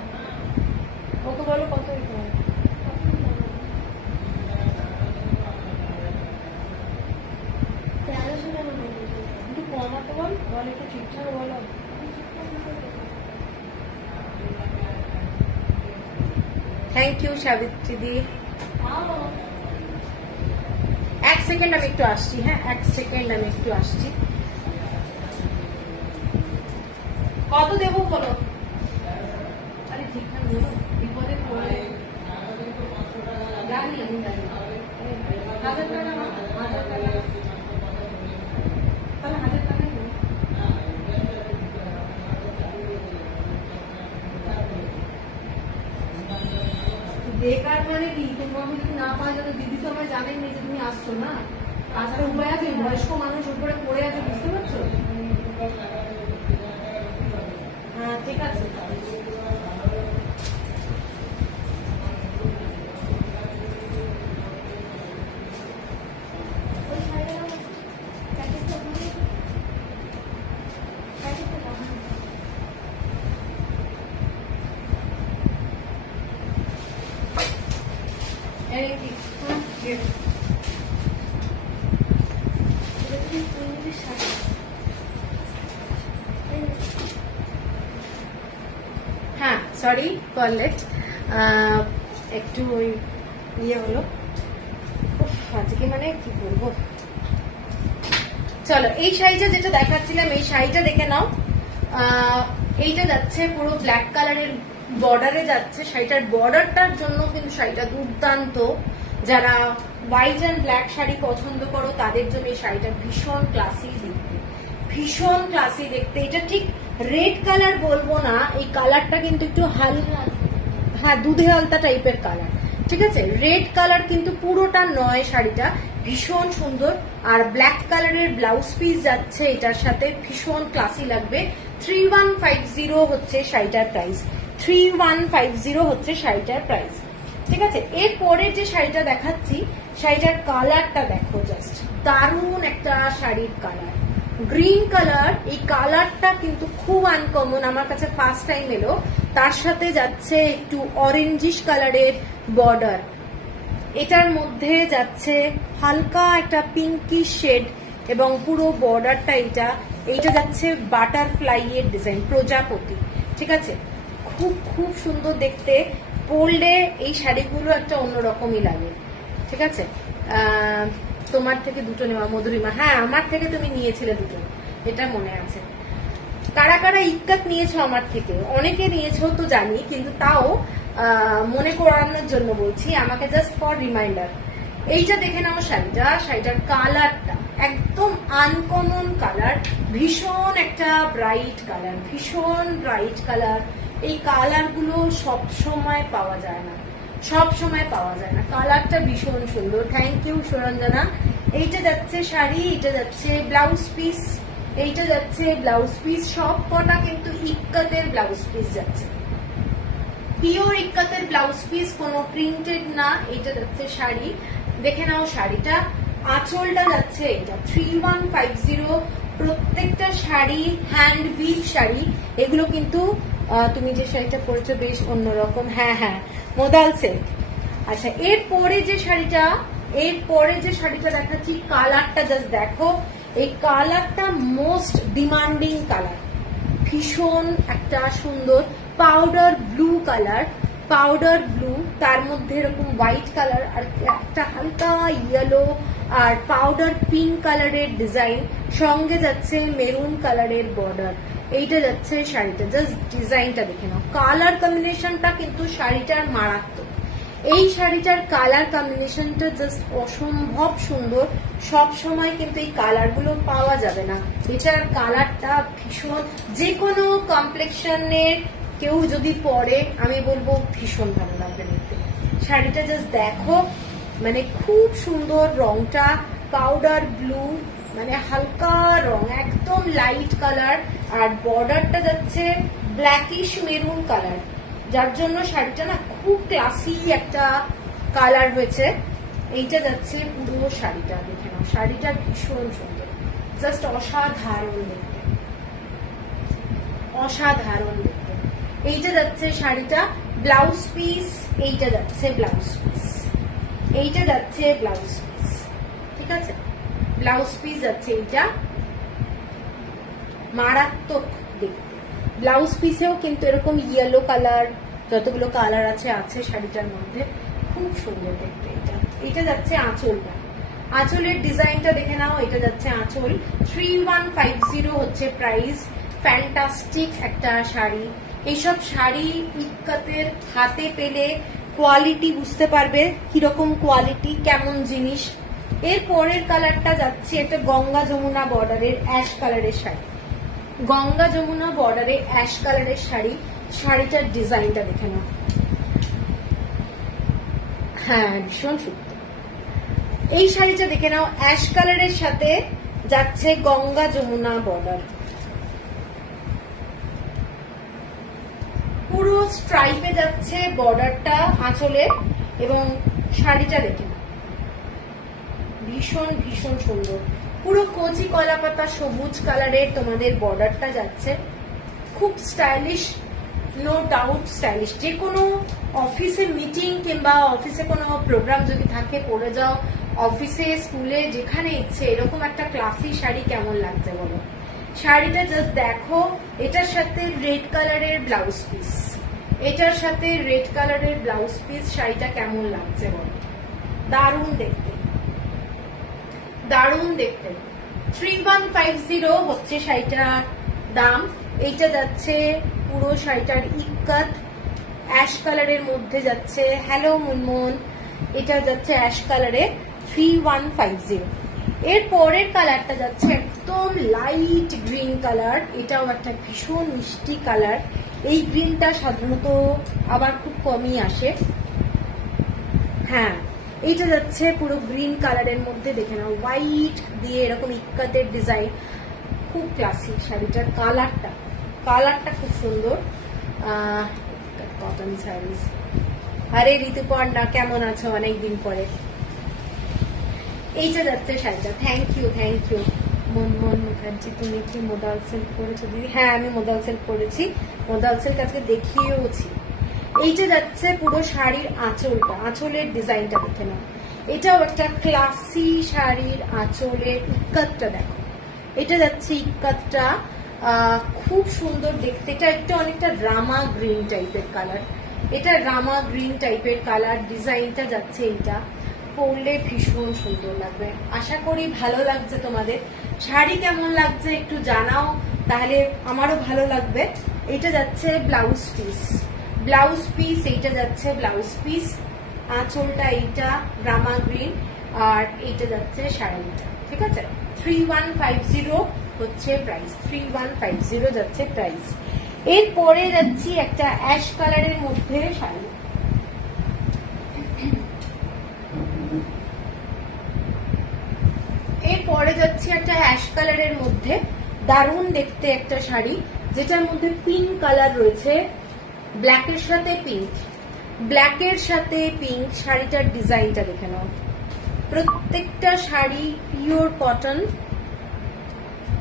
ওকে বলো কত একটু কমাতে বল, একটু ঠিকঠাক বলো। থ্যাংক ইউ সাবিত্রী দি। এক সেকেন্ড আমি একটু আসছি। হ্যাঁ, এক সেকেন্ড আমি একটু আসছি। কত দেবো বলো? আরে ঠিকঠাক বলো, বিপদে পড়ে জানি আমি, জানি 1000 টাকা, 1000 টাকা, তাহলে 1000 টাকাই দেবো। বেকার মানে কি? তোমাকে যদি না পাওয়া যাবে, দিদি তো আমার জানেন যে তুমি আসছো না, তাছাড়া উপায় আছে? বয়স্ক মানুষ উপরে পড়ে আছে, বুঝতে পারছো? হ্যাঁ ঠিক আছে। হ্যাঁ সরি ফর লেট, একটু ওই ইয়ে হলো। আজকে মানে কি বলবো। চলো, এই শাড়িটা যেটা দেখাচ্ছিলাম, এই শাড়িটা দেখে নাও। এইটা যাচ্ছে পুরো ব্ল্যাক কালারের বর্ডারে যাচ্ছে। শাড়িটার বর্ডারটার জন্য কিন্তু শাড়িটা দুর্দান্ত। যারা হোয়াইট অ্যান্ড ব্ল্যাক শাড়ি পছন্দ করো তাদের জন্য এই শাড়িটা ভীষণ ক্লাসি দেখতে, ভীষণ ক্লাসি দেখতে। এটা ঠিক রেড কালার বলবো না, এই কালারটা কিন্তু একটু হালকা, হ্যাঁ দুধে আলতা টাইপের কালার, ঠিক আছে। রেড কালার কিন্তু পুরোটা নয়, শাড়িটা ভীষণ সুন্দর। আর ব্ল্যাক কালারের ব্লাউজ পিস যাচ্ছে এটার সাথে, ভীষণ ক্লাসি লাগবে। 3150 হচ্ছে শাড়িটার প্রাইস, 3150 হচ্ছে শাড়িটার প্রাইস, ঠিক আছে। এরপরে যে শাড়িটা দেখাচ্ছি শাড়িটার কালারটা দেখো, জাস্ট দারুণ একটা শাড়ির কালার, গ্রিন কালার। এই কালারটা কিন্তু খুব আনকমন, আমার কাছে ফার্স্ট টাইম এলো। তার সাথে যাচ্ছে একটু অরেঞ্জিশ কালারের বর্ডার, এটার মধ্যে যাচ্ছে হালকা একটা পিঙ্কি শেড এবং পুরো বর্ডারটা এইটা যাচ্ছে বাটারফ্লাই এর ডিজাইন, প্রজাপতি, ঠিক আছে। খুব খুব সুন্দর দেখতে, পরলে এই শাড়িগুলো একটা অন্যরকমই লাগে, ঠিক আছে। তোমার থেকে দুটো নেওয়া মধুরিমা, হ্যাঁ আমার থেকে তুমি নিয়েছিলে দুটো, এটা মনে আছে। কারা কারা ইক্কাত নিয়েছো আমার থেকে, অনেকে নিয়েছো তো জানি, কিন্তু তাও মনে করানোর জন্য বলছি, আমাকে জাস্ট ফর রিমাইন্ডার। এইটা দেখে নাও শাড়িটার কালারটা একদম আনকমন কালার, ভীষণ একটা ব্রাইট কালার, ভীষণ ব্রাইট কালার। এই কালার গুলো সব সময় পাওয়া যায় না, সব সময় পাওয়া যায় না। কালারটা ভীষণ সুন্দর, থ্যাংক ইউ সুরঞ্জনা। এইটা যাচ্ছে শাড়ি, এটা যাচ্ছে ব্লাউজ পিস, এইটা যাচ্ছে ব্লাউজ পিস। সব কটা কিন্তু ইক্কাতের ব্লাউজ পিস যাচ্ছে, পিওর ইক্কাতের ব্লাউজ পিস, কোনো প্রিন্টেড না। এটা যাচ্ছে শাড়ি, দেখে নাও শাড়িটা। আঁচলটা যাচ্ছে এটা 3150। প্রত্যেকটা শাড়ি হ্যান্ড উইভ শাড়ি, এগুলো কিন্তু তুমি যে শাড়িটা পরেছো বেশ অন্যরকম, হ্যাঁ হ্যাঁ মোদাল সেট। আচ্ছা এরপরে যে শাড়িটা দেখাচ্ছি, কালারটা জাস্ট দেখো, এই কালারটা মোস্ট ডিমান্ডিং কালার, ভীষণ একটা সুন্দর powder blue colour, powder blue, তার মধ্যে এরকম হোয়াইট কালার আর একটা হালকা ইয়েলো আর পাউডার পিঙ্ক কালারের ডিজাইন, সঙ্গে যাচ্ছে মেরুন কালারের বর্ডার। এইটা যাচ্ছে শাড়িটা, জাস্ট ডিজাইনটা দেখে নাও, কালার কম্বিনেশনটা কিন্তু শাড়িটার মারাত্মক। এই শাড়িটার কালার কম্বিনেশনটা জাস্ট অসম্ভব সুন্দর, সব সময় কিন্তু এই কালার গুলো পাওয়া যাবে না। এটার কালারটা ভীষণ, যে কোনো কমপ্লেক্সনের কেউ যদি পরে আমি বলবো ভীষণ ভালো লাগবে দেখতে। শাড়িটা জাস্ট দেখো, মানে খুব সুন্দর, রংটা পাউডার ব্লু, মানে হালকা রং, একদম লাইট কালার। আর বর্ডারটা যাচ্ছে ব্ল্যাকিশ মেরুন কালার, যার জন্য শাড়িটা না খুব ক্লাসি একটা কালার হয়েছে। এইটা যাচ্ছে পুরো শাড়িটা, দেখে নাও শাড়িটা ভীষণ সুন্দর, জাস্ট অসাধারণ দেখতে, অসাধারণ দেখতে। এইটা যাচ্ছে শাড়িটা, ব্লাউজ পিস, এইটা যাচ্ছে ব্লাউজ পিস, এইটা যাচ্ছে ব্লাউজ পিস, ঠিক আছে। ব্লাউজ পিস যাচ্ছে এইটা, মারাত্মক দেখতে। ব্লাউজ পিসেও কিন্তু এরকম ইয়েলো কালার, যতগুলো কালার আছে শাড়িটার মধ্যে, খুব সুন্দর দেখতে। এটা যাচ্ছে আঁচলটা, আঁচলের ডিজাইনটা দেখে নাও, এটা যাচ্ছে আঁচল। 3150 হচ্ছে প্রাইস, ফ্যান্টাস্টিক একটা শাড়ি। এইসব শাড়ি ইক্কাতের হাতে পেলে কোয়ালিটি বুঝতে পারবে, কিরকম কোয়ালিটি, কেমন জিনিস। এর পরের কালারটা যাচ্ছে একটা গঙ্গা যমুনা বর্ডারের অ্যাশ কালারের শাড়ি, গঙ্গা যমুনা বর্ডারে অ্যাশ কালারের শাড়ি। শাড়িটার ডিজাইনটা দেখে নাও, হ্যাঁ ভীষণ সুন্দর। এই শাড়িটা দেখে নাও, অ্যাশ কালারের সাথে যাচ্ছে গঙ্গা যমুনা বর্ডার, পুরো স্ট্রাইপে যাচ্ছে বর্ডারটা আঁচলে, এবং শাড়িটা দেখে নাও ভীষণ ভীষণ সুন্দর, পুরো কচি কলা পাতা সবুজ কালারের তোমাদের বর্ডারটা যাচ্ছে, খুব স্টাইলিশ, নো ডাউট স্টাইলিশ। যে কোনো অফিসে মিটিং কিংবা অফিসে কোনো প্রোগ্রাম যদি থাকে পরে যাও, অফিসে স্কুলে যেখানে ইচ্ছে, এরকম একটা ক্লাসি শাড়ি কেমন লাগছে বলো। শাড়িটা জাস্ট দেখো, এটার সাথে রেড কালারের ব্লাউজ পিস, এটার সাথে রেড কালারের ব্লাউজ পিস, শাড়িটা কেমন লাগছে বলো, দারুণ দেখতে, দারুণ দেখতে। 3150 হচ্ছে শাড়িটার দাম। এইটা যাচ্ছে পুরো শাড়িটার ইক্কাত, অ্যাশ কালারের মধ্যে যাচ্ছে, হ্যালো মুনমুন, এটা যাচ্ছে অ্যাশ কালারে 3150। এর পরের কালারটা যাচ্ছে একদম লাইট গ্রিন কালার, এটাও একটা ভীষণ মিষ্টি কালার। এই গ্রিনটা সাধারণত আবার খুব কমই আসে। হ্যাঁ, এইটা যাচ্ছে পুরো গ্রিন কালারের মধ্যে, দেখে নাও হোয়াইট দিয়ে এরকম ইক্কাতের ডিজাইন, খুব ক্লাসিক শাড়িটার কালারটা খুব সুন্দর। Cotton saris. আরে ঋতুপর্ণা কেমন আছো, অনেকদিন পরে। এইটা যাচ্ছে শাড়িটা, থ্যাংক ইউ মনমোহন মুখার্জি, তুমি কি মোডাল সিল্ক করেছো দিদি? হ্যাঁ, আমি মোডাল সিল্ক করেছি, মোডাল সিল্ক আজকে দেখিয়েওছি। এইটা যাচ্ছে পুরো শাড়ির আঁচলের ডিজাইনটা দেখে নাও, এটাও একটা ক্লাসি শাড়ির আঁচলের ইক্কাতটা দেখো, এটা যাচ্ছে ইক্কাতটা খুব সুন্দর দেখতে। এটা একটা অনেকটা রামা গ্রিন টাইপের কালার, এটা রামা গ্রিন টাইপের কালার, ডিজাইনটা যাচ্ছে এইটা, পরলে ভীষণ সুন্দর লাগবে। আশা করি ভালো লাগছে তোমাদের। শাড়ি কেমন লাগছে একটু জানাও, তাহলে আমারও ভালো লাগবে। এটা যাচ্ছে ব্লাউজ পিস, এইটা যাচ্ছে ব্লাউজ পিস, আঁচলটা এইটা রামা গ্রিন, আর এইটা যাচ্ছে শাড়িটা। ঠিক আছে, 3150 হচ্ছে প্রাইস, 3150 যাচ্ছে প্রাইস। এরপরে যাচ্ছি একটা অ্যাশ কালারের মধ্যে শাড়ি, এরপরে যাচ্ছি একটা অ্যাশ কালারের মধ্যে, দারুণ দেখতে একটা শাড়ি, যেটার মধ্যে পিঙ্ক কালার রয়েছে, ব্ল্যাকের সাথে পিঙ্ক। শাড়িটার ডিজাইনটা দেখে নাও, প্রত্যেকটা শাড়ি পিওর কটন,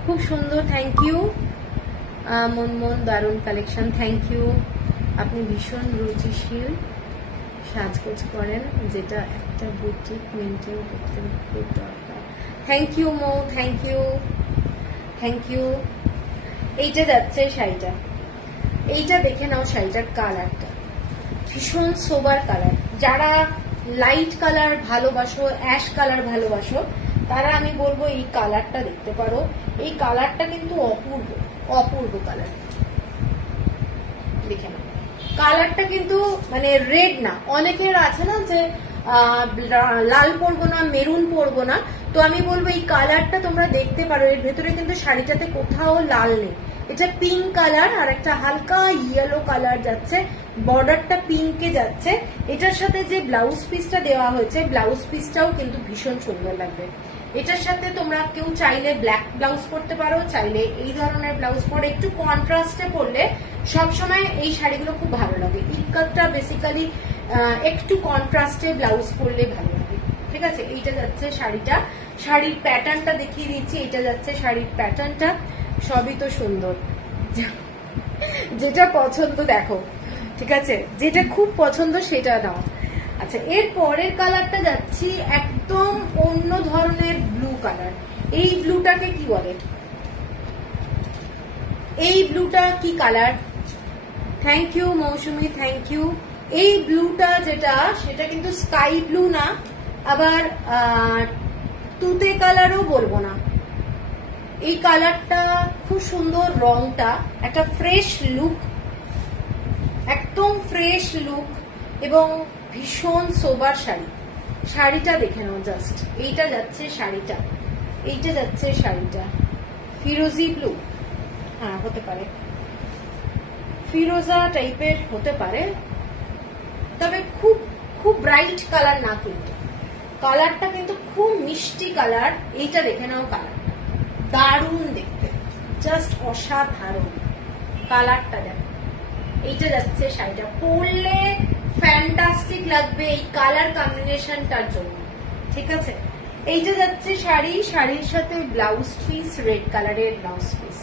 খুব সুন্দর। থ্যাংক ইউ মনমোহন, দারুণ কালেকশন, থ্যাংক ইউ। আপনি ভীষণ রুচিশীল সাজগোজ করেন, যেটা একটা বুটিক মেনটেন করতে খুব দরকার। থ্যাংক ইউ মো, থ্যাংক ইউ। এইটা যাচ্ছে শাড়িটা, এইটা দেখে নাও, শাড়িটার কালারটা ভীষণ সোবার কালার। যারা লাইট কালার ভালোবাসো, অ্যাশ কালার ভালোবাসো, তারা আমি বলবো এই কালারটা দেখতে পারো। এই কালারটা কিন্তু অপূর্ব কালার, দেখে নাও। কালারটা কিন্তু মানে রেড না, অনেকের আছে না যে লাল পরবো না, মেরুন পরবো না, তো আমি বলবো এই কালারটা তোমরা দেখতে পারো। এর ভেতরে কিন্তু শাড়িটাতে কোথাও লাল নেই, এটা পিঙ্ক কালার আর একটা হালকা ইয়েলো কালার যাচ্ছে, বর্ডারটা পিঙ্কে যাচ্ছে। এটার সাথে যে ব্লাউজ পিসটা দেওয়া হয়েছে, ব্লাউজ পিসটাও কিন্তু ভীষণ সুন্দর লাগবে। এটার সাথে তোমরা কেউ চাইলে ব্ল্যাক ব্লাউজ পরতে পারো, চাইলে এই ধরনের ব্লাউজ পরে একটু কন্ট্রাস্টে পরলে সবসময় এই শাড়িগুলো খুব ভালো লাগে। ইক্কাতটা বেসিক্যালি একটু কন্ট্রাস্টে ব্লাউজ পরলে ভালো লাগে। ঠিক আছে, এইটা যাচ্ছে শাড়িটা, শাড়ির প্যাটার্নটা দেখিয়ে দিচ্ছি, এটা যাচ্ছে শাড়ির প্যাটার্নটা, সবই তো সুন্দর, যেটা পছন্দ দেখো। ঠিক আছে, যেটা খুব পছন্দ সেটা নাও। আচ্ছা, এর পরের কালারটা যাচ্ছি একদম অন্য ধরনের ব্লু কালার। এই ব্লুটাকে কি বলে, এই ব্লুটা কি কালার? Thank you Mousumi, thank you. এই ব্লুটা যেটা, সেটা কিন্তু স্কাই ব্লু না, আবার তুতে কালারও বলবো না। এই কালারটা খুব সুন্দর, রংটা একটা ফ্রেশ লুক, একদম ফ্রেশ লুক এবং ভীষণ সোবার শাড়ি। শাড়িটা দেখে নাও জাস্ট, এইটা যাচ্ছে শাড়িটা, এইটা যাচ্ছে শাড়িটা ফিরোজি ব্লু, হ্যাঁ হতে পারে, ফিরোজা টাইপের হতে পারে, তবে খুব খুব ব্রাইট কালার না, কিন্তু কালারটা কিন্তু খুব মিষ্টি কালার। এইটা দেখে নাও, কালারটা দারুণ দেখতে, জাস্ট অসাধারণ কালারটা দেখো। এইটা যাচ্ছে শাড়িটা, পরলে ফ্যান্টাস্টিক লাগবে এই কালার কম্বিনেশনটার জন্য। ঠিক আছে, এইটা যাচ্ছে শাড়ি, শাড়ির সাথে ব্লাউজ পিস, রেড কালারের ব্লাউজ পিস।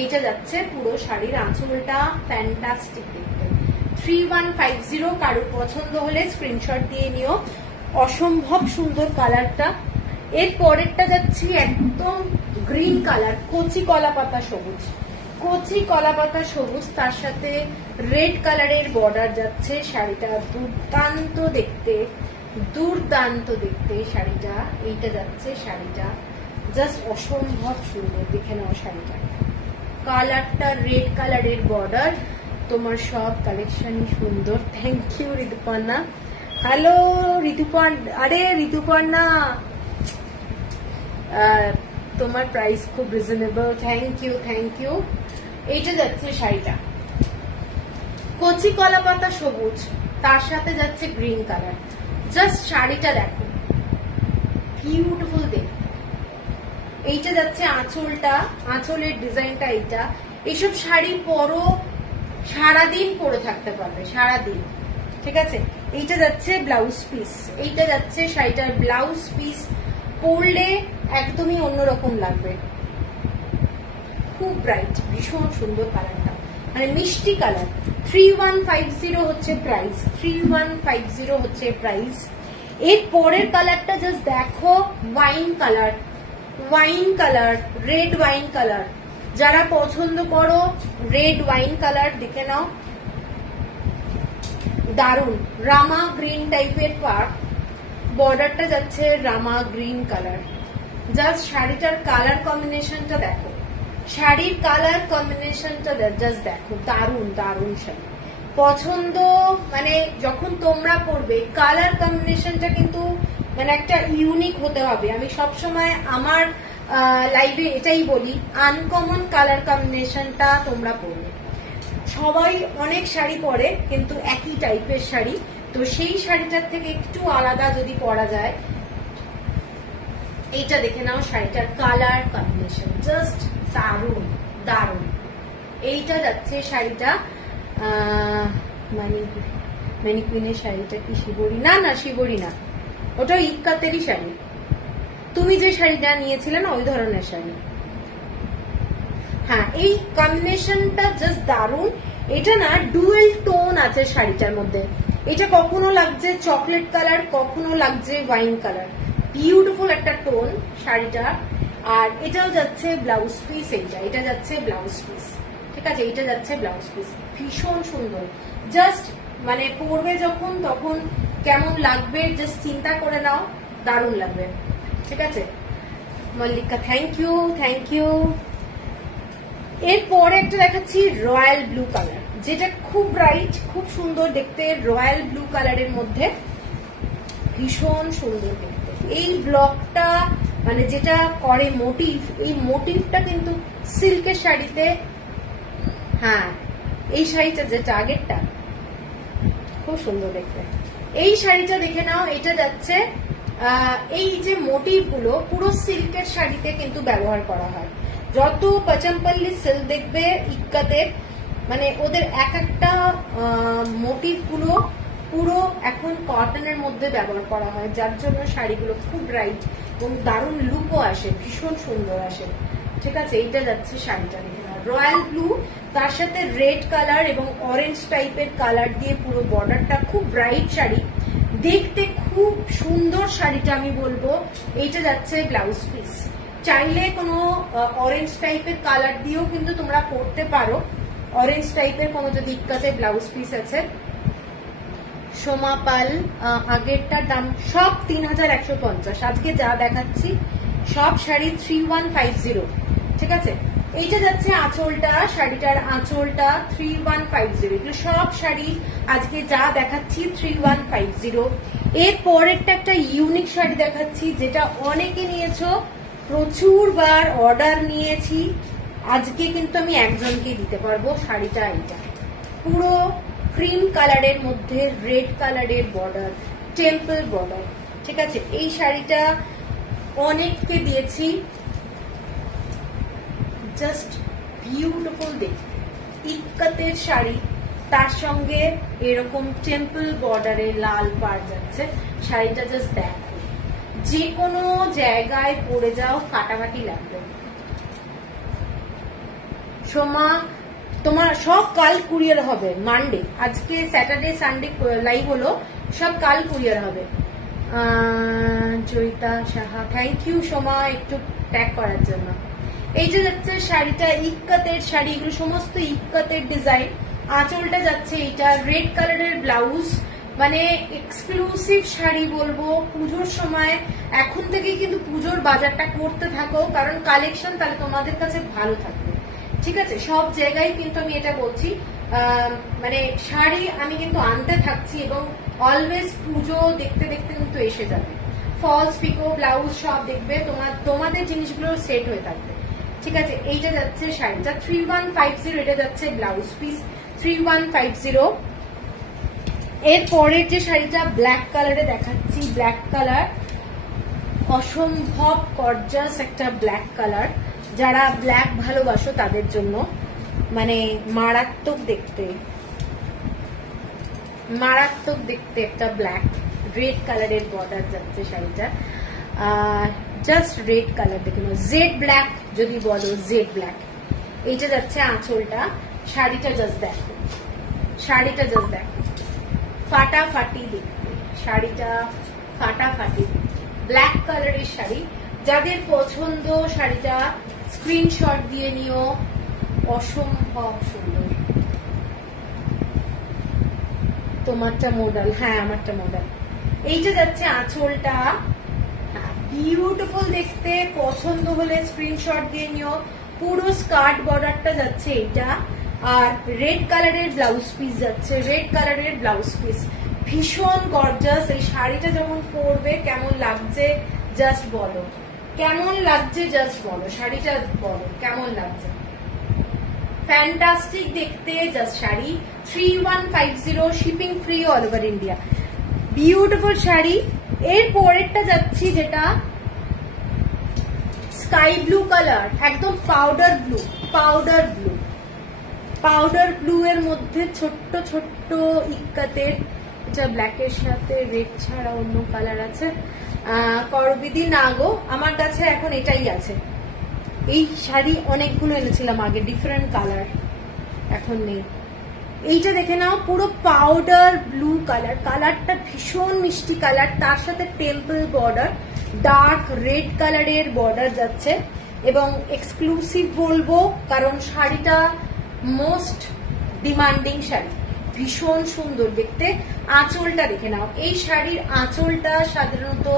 এইটা যাচ্ছে পুরো শাড়ির আঁচলটা, ফ্যান্টাস্টিক দেখতে। 3150, কারোর পছন্দ হলে স্ক্রিনশট দিয়ে নিও, অসম্ভব সুন্দর কালারটা। এর পরেরটা যাচ্ছি একদম গ্রিন কালার, কচি কলা পাতা সবুজ, কচি কলা পাতা সবুজ, তার সাথে রেড কালারের বর্ডার যাচ্ছে। শাড়িটা দুর্দান্ত দেখতে, দুর্দান্ত দেখতে শাড়িটা। এইটা যাচ্ছে শাড়িটা, জাস্ট অসম্ভব সুন্দর, দেখে নাও শাড়িটা। কালারটা রেড কালারের বর্ডার, তোমার সব কালেকশনই সুন্দর। Thank you Rituparna. Hello Rituparna, আরে ঋতুপর্ণা তোমার প্রাইস খুব reasonable, thank you thank you. এইটা যাচ্ছে শাড়িটা কচি কলা পাতা সবুজ, তার সাথে যাচ্ছে গ্রিন কালার। জাস্ট শাড়িটা দেখো, বিউটিফুল দেখতে। এইটা যাচ্ছে আঁচলটা, আঁচলের ডিজাইনটা এইটা। এইসব শাড়ি পরো, সারাদিন পরে থাকতে পারবে, সারাদিন। ঠিক আছে, এইটা যাচ্ছে ব্লাউজ পিস, এইটা যাচ্ছে শাড়িটার ব্লাউজ পিস। পরলে একদমই অন্যরকম লাগবে, খুব ব্রাইট, ভীষণ সুন্দর কালারটা, মানে মিষ্টি কালার। 3150 হচ্ছে প্রাইস, 3150 হচ্ছে প্রাইস। এর পরের কালারটা জাস্ট দেখো, wine colour, wine colour, red wine colour. যারা পছন্দ করো রেড ওয়াইন কালার দেখে নাও, দারুন। রামা গ্রিন টাইপের পার্ট, বর্ডারটা যাচ্ছে রামা গ্রিন কালার। জাস্ট শাড়িটার কালার কম্বিনেশনটা দেখো, শাড়ির কালার কম্বিনেশনটা জাস্ট দেখো, দারুন দারুন শাড়ি। পছন্দ মানে যখন তোমরা পরবে কালার কম্বিনেশনটা কিন্তু মানে একটা ইউনিক হতে হবে। আমি সবসময় আমার লাইভে এটাই বলি, আনকমন কালার কম্বিনেশনটা তোমরা পরবে। সবাই অনেক শাড়ি পরে কিন্তু একই টাইপের শাড়ি, তো সেই শাড়িটার থেকে একটু আলাদা যদি পরা যায়। এইটা দেখে নাও, শাড়িটার কালার কম্বিনেশন জাস্ট দারুন দারুন। এইটা যাচ্ছে শাড়িটা ম্যানিকুইনের শাড়িটা কি শিবরি? না না শিবরি না, ওটা ইক্কাতেরই শাড়ি। তুমি যে শাড়িটা নিয়েছিলে না ওই ধরনের শাড়ি। হ্যাঁ, এই কম্বিনেশনটা জাস্ট দারুন। এটা না ডুয়েল টোন আছে শাড়িটার মধ্যে, এটা কখনো লাগছে চকলেট কালার, কখনো লাগছে ওয়াইন কালার, বিউটিফুল একটা টোন শাড়িটা। আর এটাও যাচ্ছে ব্লাউজ পিস, এটা যাচ্ছে ব্লাউজ পিস। ঠিক আছে, এইটা যাচ্ছে ব্লাউজ পিস, ভীষণ সুন্দর। জাস্ট মানে পরবে যখন তখন কেমন লাগবে জাস্ট চিন্তা করে নাও, দারুণ লাগবে। ঠিক আছে Mallika, thank you thank you. এরপরে একটা দেখাচ্ছি রয়্যাল ব্লু কালার, যেটা খুব ব্রাইট, খুব সুন্দর দেখতে। রয়্যাল ব্লু কালারের মধ্যে ভীষণ সুন্দর দেখতে। এই ব্লকটা মানে যেটা করে মোটিভ, এই মোটিভটা কিন্তু সিল্কের শাড়িতে, হ্যাঁ এই শাড়িটা যেটা আগেরটা খুব সুন্দর দেখতে। এই শাড়িটা দেখে নাও, এটা যাচ্ছে এই যে মোটিভ গুলো পুরো সিল্কের শাড়িতে কিন্তু ব্যবহার করা হয়। যত পচমপল্লি সিল্ক দেখবে ইক্কাতের, মানে ওদের এক একটা মোটিভ গুলো পুরো এখন কটনের মধ্যে ব্যবহার করা হয়, যার জন্য শাড়িগুলো খুব ব্রাইট এবং দারুণ লুকও আসে, ভীষণ সুন্দর আসে। ঠিক আছে, এইটা যাচ্ছে শাড়িটা দেখে নাও, রয়্যাল ব্লু, তার সাথে রেড কালার এবং অরেঞ্জ টাইপের কালার দিয়ে পুরো বর্ডারটা, খুব ব্রাইট শাড়ি, দেখতে খুব সুন্দর শাড়িটা আমি বলবো। এইটা যাচ্ছে ব্লাউজ পিস। চাইলে কোনো অরেঞ্জ টাইপের কালার দিয়েও কিন্তু তোমরা পরতে পারো, অরেঞ্জ টাইপের কোনো যদি ইক্কাতে ব্লাউজ পিস আছে। সোমা পাল, আগেরটার দাম সব 3150, আজকে যা দেখাচ্ছি সব শাড়ি 3150। ঠিক আছে, এইটা যাচ্ছে আঁচলটা, শাড়িটার আঁচলটা 3150। এগুলো সব শাড়ি আজকে যা দেখাচ্ছি 3150। এর পরেরটা একটা ইউনিক শাড়ি দেখাচ্ছি, যেটা অনেকে নিয়েছো, প্রচুর বার অর্ডার নিয়েছি, আজকে কিন্তু আমি একজনকে দিতে পারবো। শাড়িটা এইটা পুরো ক্রিম কালারের মধ্যে রেড কালারের বর্ডার, টেম্পল বর্ডার। ঠিক আছে, এই শাড়িটা অনেককে দিয়েছি, জাস্ট বিউটিফুল দেখতে, ইক্কাতের শাড়ি, তার সঙ্গে এরকম টেম্পল বর্ডারে লাল পাড় যাচ্ছে। শাড়িটা জাস্ট দেখো, যে কোনো জায়গায় পরে যাও ফাটাফাটি লাগবে। সোমা, তোমার সব কাল কুরিয়ার হবে, মানডে, আজকে স্যাটারডে সানডে লাইভ হলো, সব কাল কুরিয়ার হবে। জয়িতা সাহা, থ্যাংক ইউ সোমা একটু ট্যাগ করার জন্য। এইটা যাচ্ছে শাড়িটা ইক্কাতের শাড়ি, এগুলো সমস্ত ইক্কাতের ডিজাইন। আঁচলটা যাচ্ছে এইটা রেড কালারের ব্লাউজ, মানে এক্সক্লুসিভ শাড়ি বলবো পুজোর সময়। এখন থেকেই কিন্তু পুজোর বাজারটা করতে থাকো, কারণ কালেকশন তাহলে তোমাদের কাছে ভালো থাকবে। ঠিক আছে, সব জায়গায় কিন্তু আমি এটা বলছি, মানে শাড়ি আমি কিন্তু আনতে থাকছি এবং অলওয়েজ পুজো দেখতে দেখতে কিন্তু এসে যাবে। ফলস পিকো ব্লাউজ সব দেখবে, তোমাদের জিনিসগুলো সেট হয়ে থাকবে। ঠিক আছে, এইটা যাচ্ছে শাড়িটা 3150, এটা যাচ্ছে ব্লাউজ পিস 3150। এর পরের যে শাড়িটা ব্ল্যাক কালারে দেখাচ্ছি, ব্ল্যাক কালার অসম্ভব গর্জাস একটা ব্ল্যাক কালার। যারা ব্ল্যাক ভালোবাসো তাদের জন্য মানে মারাত্মক দেখতে, মারাত্মক দেখতে একটা ব্ল্যাক রেড কালারের বর্ডার যাচ্ছে শাড়িটা। জাস্ট রেড কালার দেখে নাও, জেড ব্ল্যাক যদি বলো, জেড ব্ল্যাক। এইটা যাচ্ছে আঁচলটা। শাড়িটা জাস্ট দেখো, শাড়িটা জাস্ট দেখো, ফাটাফাটি দেখতে শাড়িটা, ফাটাফাটি ব্ল্যাক কালারের শাড়ি। যাদের পছন্দ শাড়িটা স্ক্রিনশট দিয়ে নিও, অসম্ভব সুন্দর। তোমারটা মডেল, হ্যাঁ আমারটা মডেল। এইটা যাচ্ছে আঁচলটা, বিউটিফুল দেখতে। পছন্দ হলে স্ক্রিনশট দিয়ে নিও। পুরো স্কার্ট বর্ডারটা যাচ্ছে এইটা, আর রেড কালারের ব্লাউজ পিস যাচ্ছে, রেড কালারের ব্লাউজ পিস। ভীষণ গর্জাস। এই শাড়িটা যখন পরবে কেমন লাগছে জাস্ট বলো, কেমন লাগছে জাস্ট বলো, শাড়িটা বলো কেমন লাগছে। ফ্যান্টাস্টিক দেখতে just sari 3150, shipping free all over India. Beautiful sari. এর পরেরটা যাচ্ছি যেটা স্কাই ব্লু কালার, একদম powder blue, powder blue, powder blue এর মধ্যে ছোট্ট ছোট্ট ইক্কাতের, এটা ব্ল্যাকের সাথে রেড ছাড়া অন্য কালার আছে। করবিদি না গো, আমার কাছে এখন এটাই আছে। এই শাড়ি অনেকগুলো এনেছিলাম আগে, ডিফারেন্ট কালার, এখন নেই। এইটা দেখে নাও, পুরো পাউডার ব্লু কালার, কালারটা ভীষণ মিষ্টি কালার, তার সাথে টেম্পল বর্ডার, ডার্ক রেড কালারের বর্ডার যাচ্ছে। এবং এক্সক্লুসিভ বলবো কারণ শাড়িটা মোস্ট ডিমান্ডিং শাড়ি, ভীষণ সুন্দর দেখতে। আঁচলটা দেখে নাও, এই শাড়ির আঁচলটা সাধারণত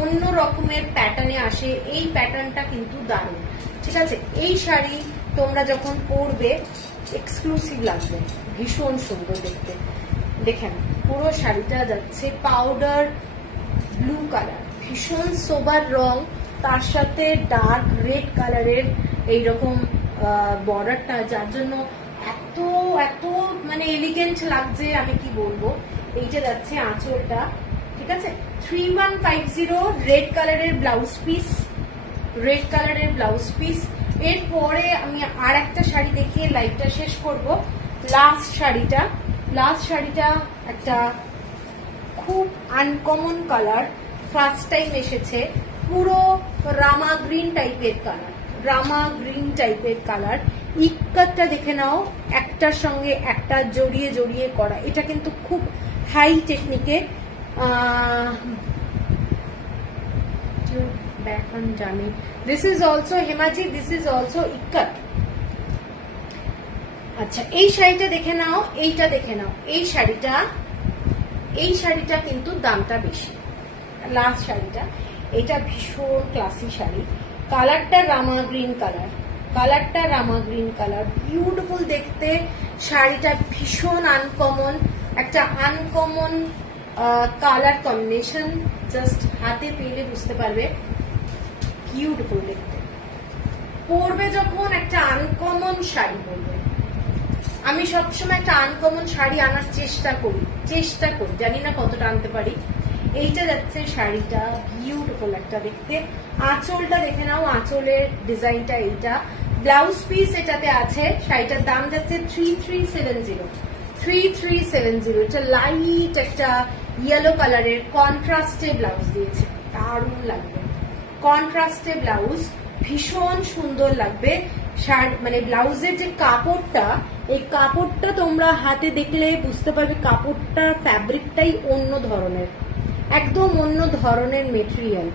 অন্য রকমের প্যাটার্নে আসে, এই প্যাটার্নটা কিন্তু দারুণ। ঠিক আছে, এই শাড়ি তোমরা যখন পরবে এক্সক্লুসিভ লাগবে, ভীষণ সুন্দর দেখতে। দেখেন পুরো শাড়িটা যাচ্ছে পাউডার ব্লু কালার, ভীষণ সোবার রং, তার সাথে ডার্ক রেড কালারের এইরকম বর্ডারটা, যার জন্য এত এত মানে এলিগেন্ট লাগছে আমি কি বলবো। এইটা যাচ্ছে আঁচলটা। ঠিক আছে, 3150, রেড কালারের ব্লাউজ পিস, রেড কালারের ব্লাউজ পিস। এরপরে আমি আর একটা শাড়ি দেখিয়ে লাইভটা শেষ করব। লাস্ট শাড়িটা, লাস্ট শাড়িটা একটা খুব আনকমন কালার, ফার্স্ট টাইম এসেছে। পুরো রামা গ্রিন টাইপের কালার, রামা গ্রিন টাইপের কালার। ইক্কাতটা দেখে নাও, একটার সঙ্গে একটা জড়িয়ে জড়িয়ে করা, এটা কিন্তু খুব হাই টেকনিকের। জানি দিস ইজ অলসো হেমাজি, দিস ইজ অলসো ইক্কাত। আচ্ছা, এই শাড়িটা দেখে নাও, এইটা দেখে নাও। এই শাড়িটা, এই শাড়িটা কিন্তু দামটা বেশি। লাস্ট শাড়িটা, এটা ভীষণ ক্লাসি শাড়ি, কালারটা রামা গ্রিন কালার, কালারটা রামা গ্রিন কালার, বিউটিফুল দেখতে। শাড়িটা ভীষণ আনকমন, একটা আনকমন কালার কম্বিনেশন, জাস্ট হাতে পেলে বুঝতে পারবে, বিউটিফুল দেখতে। পরবে যখন একটা আনকমন শাড়ি পরবে। আমি সবসময় একটা আনকমন শাড়ি আনার চেষ্টা করি, জানি না কতটা আনতে পারি। এইটা যাচ্ছে শাড়িটা, বিউটিফুল একটা দেখতে। আঁচলটা দেখে নাও, আঁচলের ডিজাইনটা এইটা। ব্লাউজ পিস এটাতে আছে। শাড়িটার দাম যাচ্ছে 3370, 3370। এটা লাইট একটা ইয়েলো কালারের কন্ট্রাস্টে ব্লাউজ দিয়েছে, দারুণ লাগবে। কন্ট্রাস্টে ব্লাউজ, ভীষণ সুন্দর লাগবে। মানে ব্লাউজের যে কাপড়টা, এই কাপড়টা তোমরা হাতে দেখলে বুঝতে পারবে, কাপড়টা ফ্যাব্রিকটাই অন্য ধরনের, একদম অন্য ধরনের মেটেরিয়াল।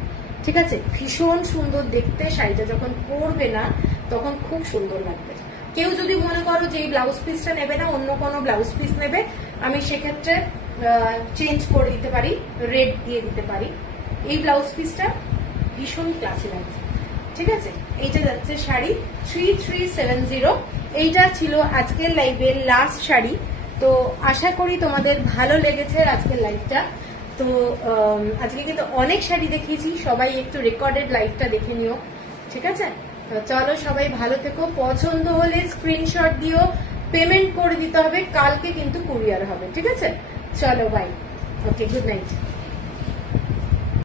ঠিক আছে, ভীষণ সুন্দর দেখতে। শাড়িটা যখন পরবে না তখন খুব সুন্দর লাগবে। কেউ যদি মনে করো যে এই ব্লাউজ পিসটা নেবে না, অন্য কোনো ব্লাউজ পিস নেবে, আমি সেক্ষেত্রে চেঞ্জ করে দিতে পারি, রেড দিয়ে দিতে পারি। এই ব্লাউজ পিসটা ভীষণ ক্লাসি লাগছে। ঠিক আছে, এইটা যাচ্ছে শাড়ি 3370। এইটা ছিল আজকের লাইভের লাস্ট শাড়ি। তো আশা করি তোমাদের ভালো লেগেছে আজকের লাইভটা। তো আজকে কিন্তু অনেক শাড়ি দেখিয়েছি, সবাই একটু রেকর্ডেড লাইভটা দেখে নিও, ঠিক আছে। তো চলো সবাই ভালো থেকো, পছন্দ হলে স্ক্রিনশট দিও, পেমেন্ট করে দিতে হবে, কালকে কিন্তু কুরিয়ার হবে, ঠিক আছে। চলো বাই, ওকে, গুড নাইট।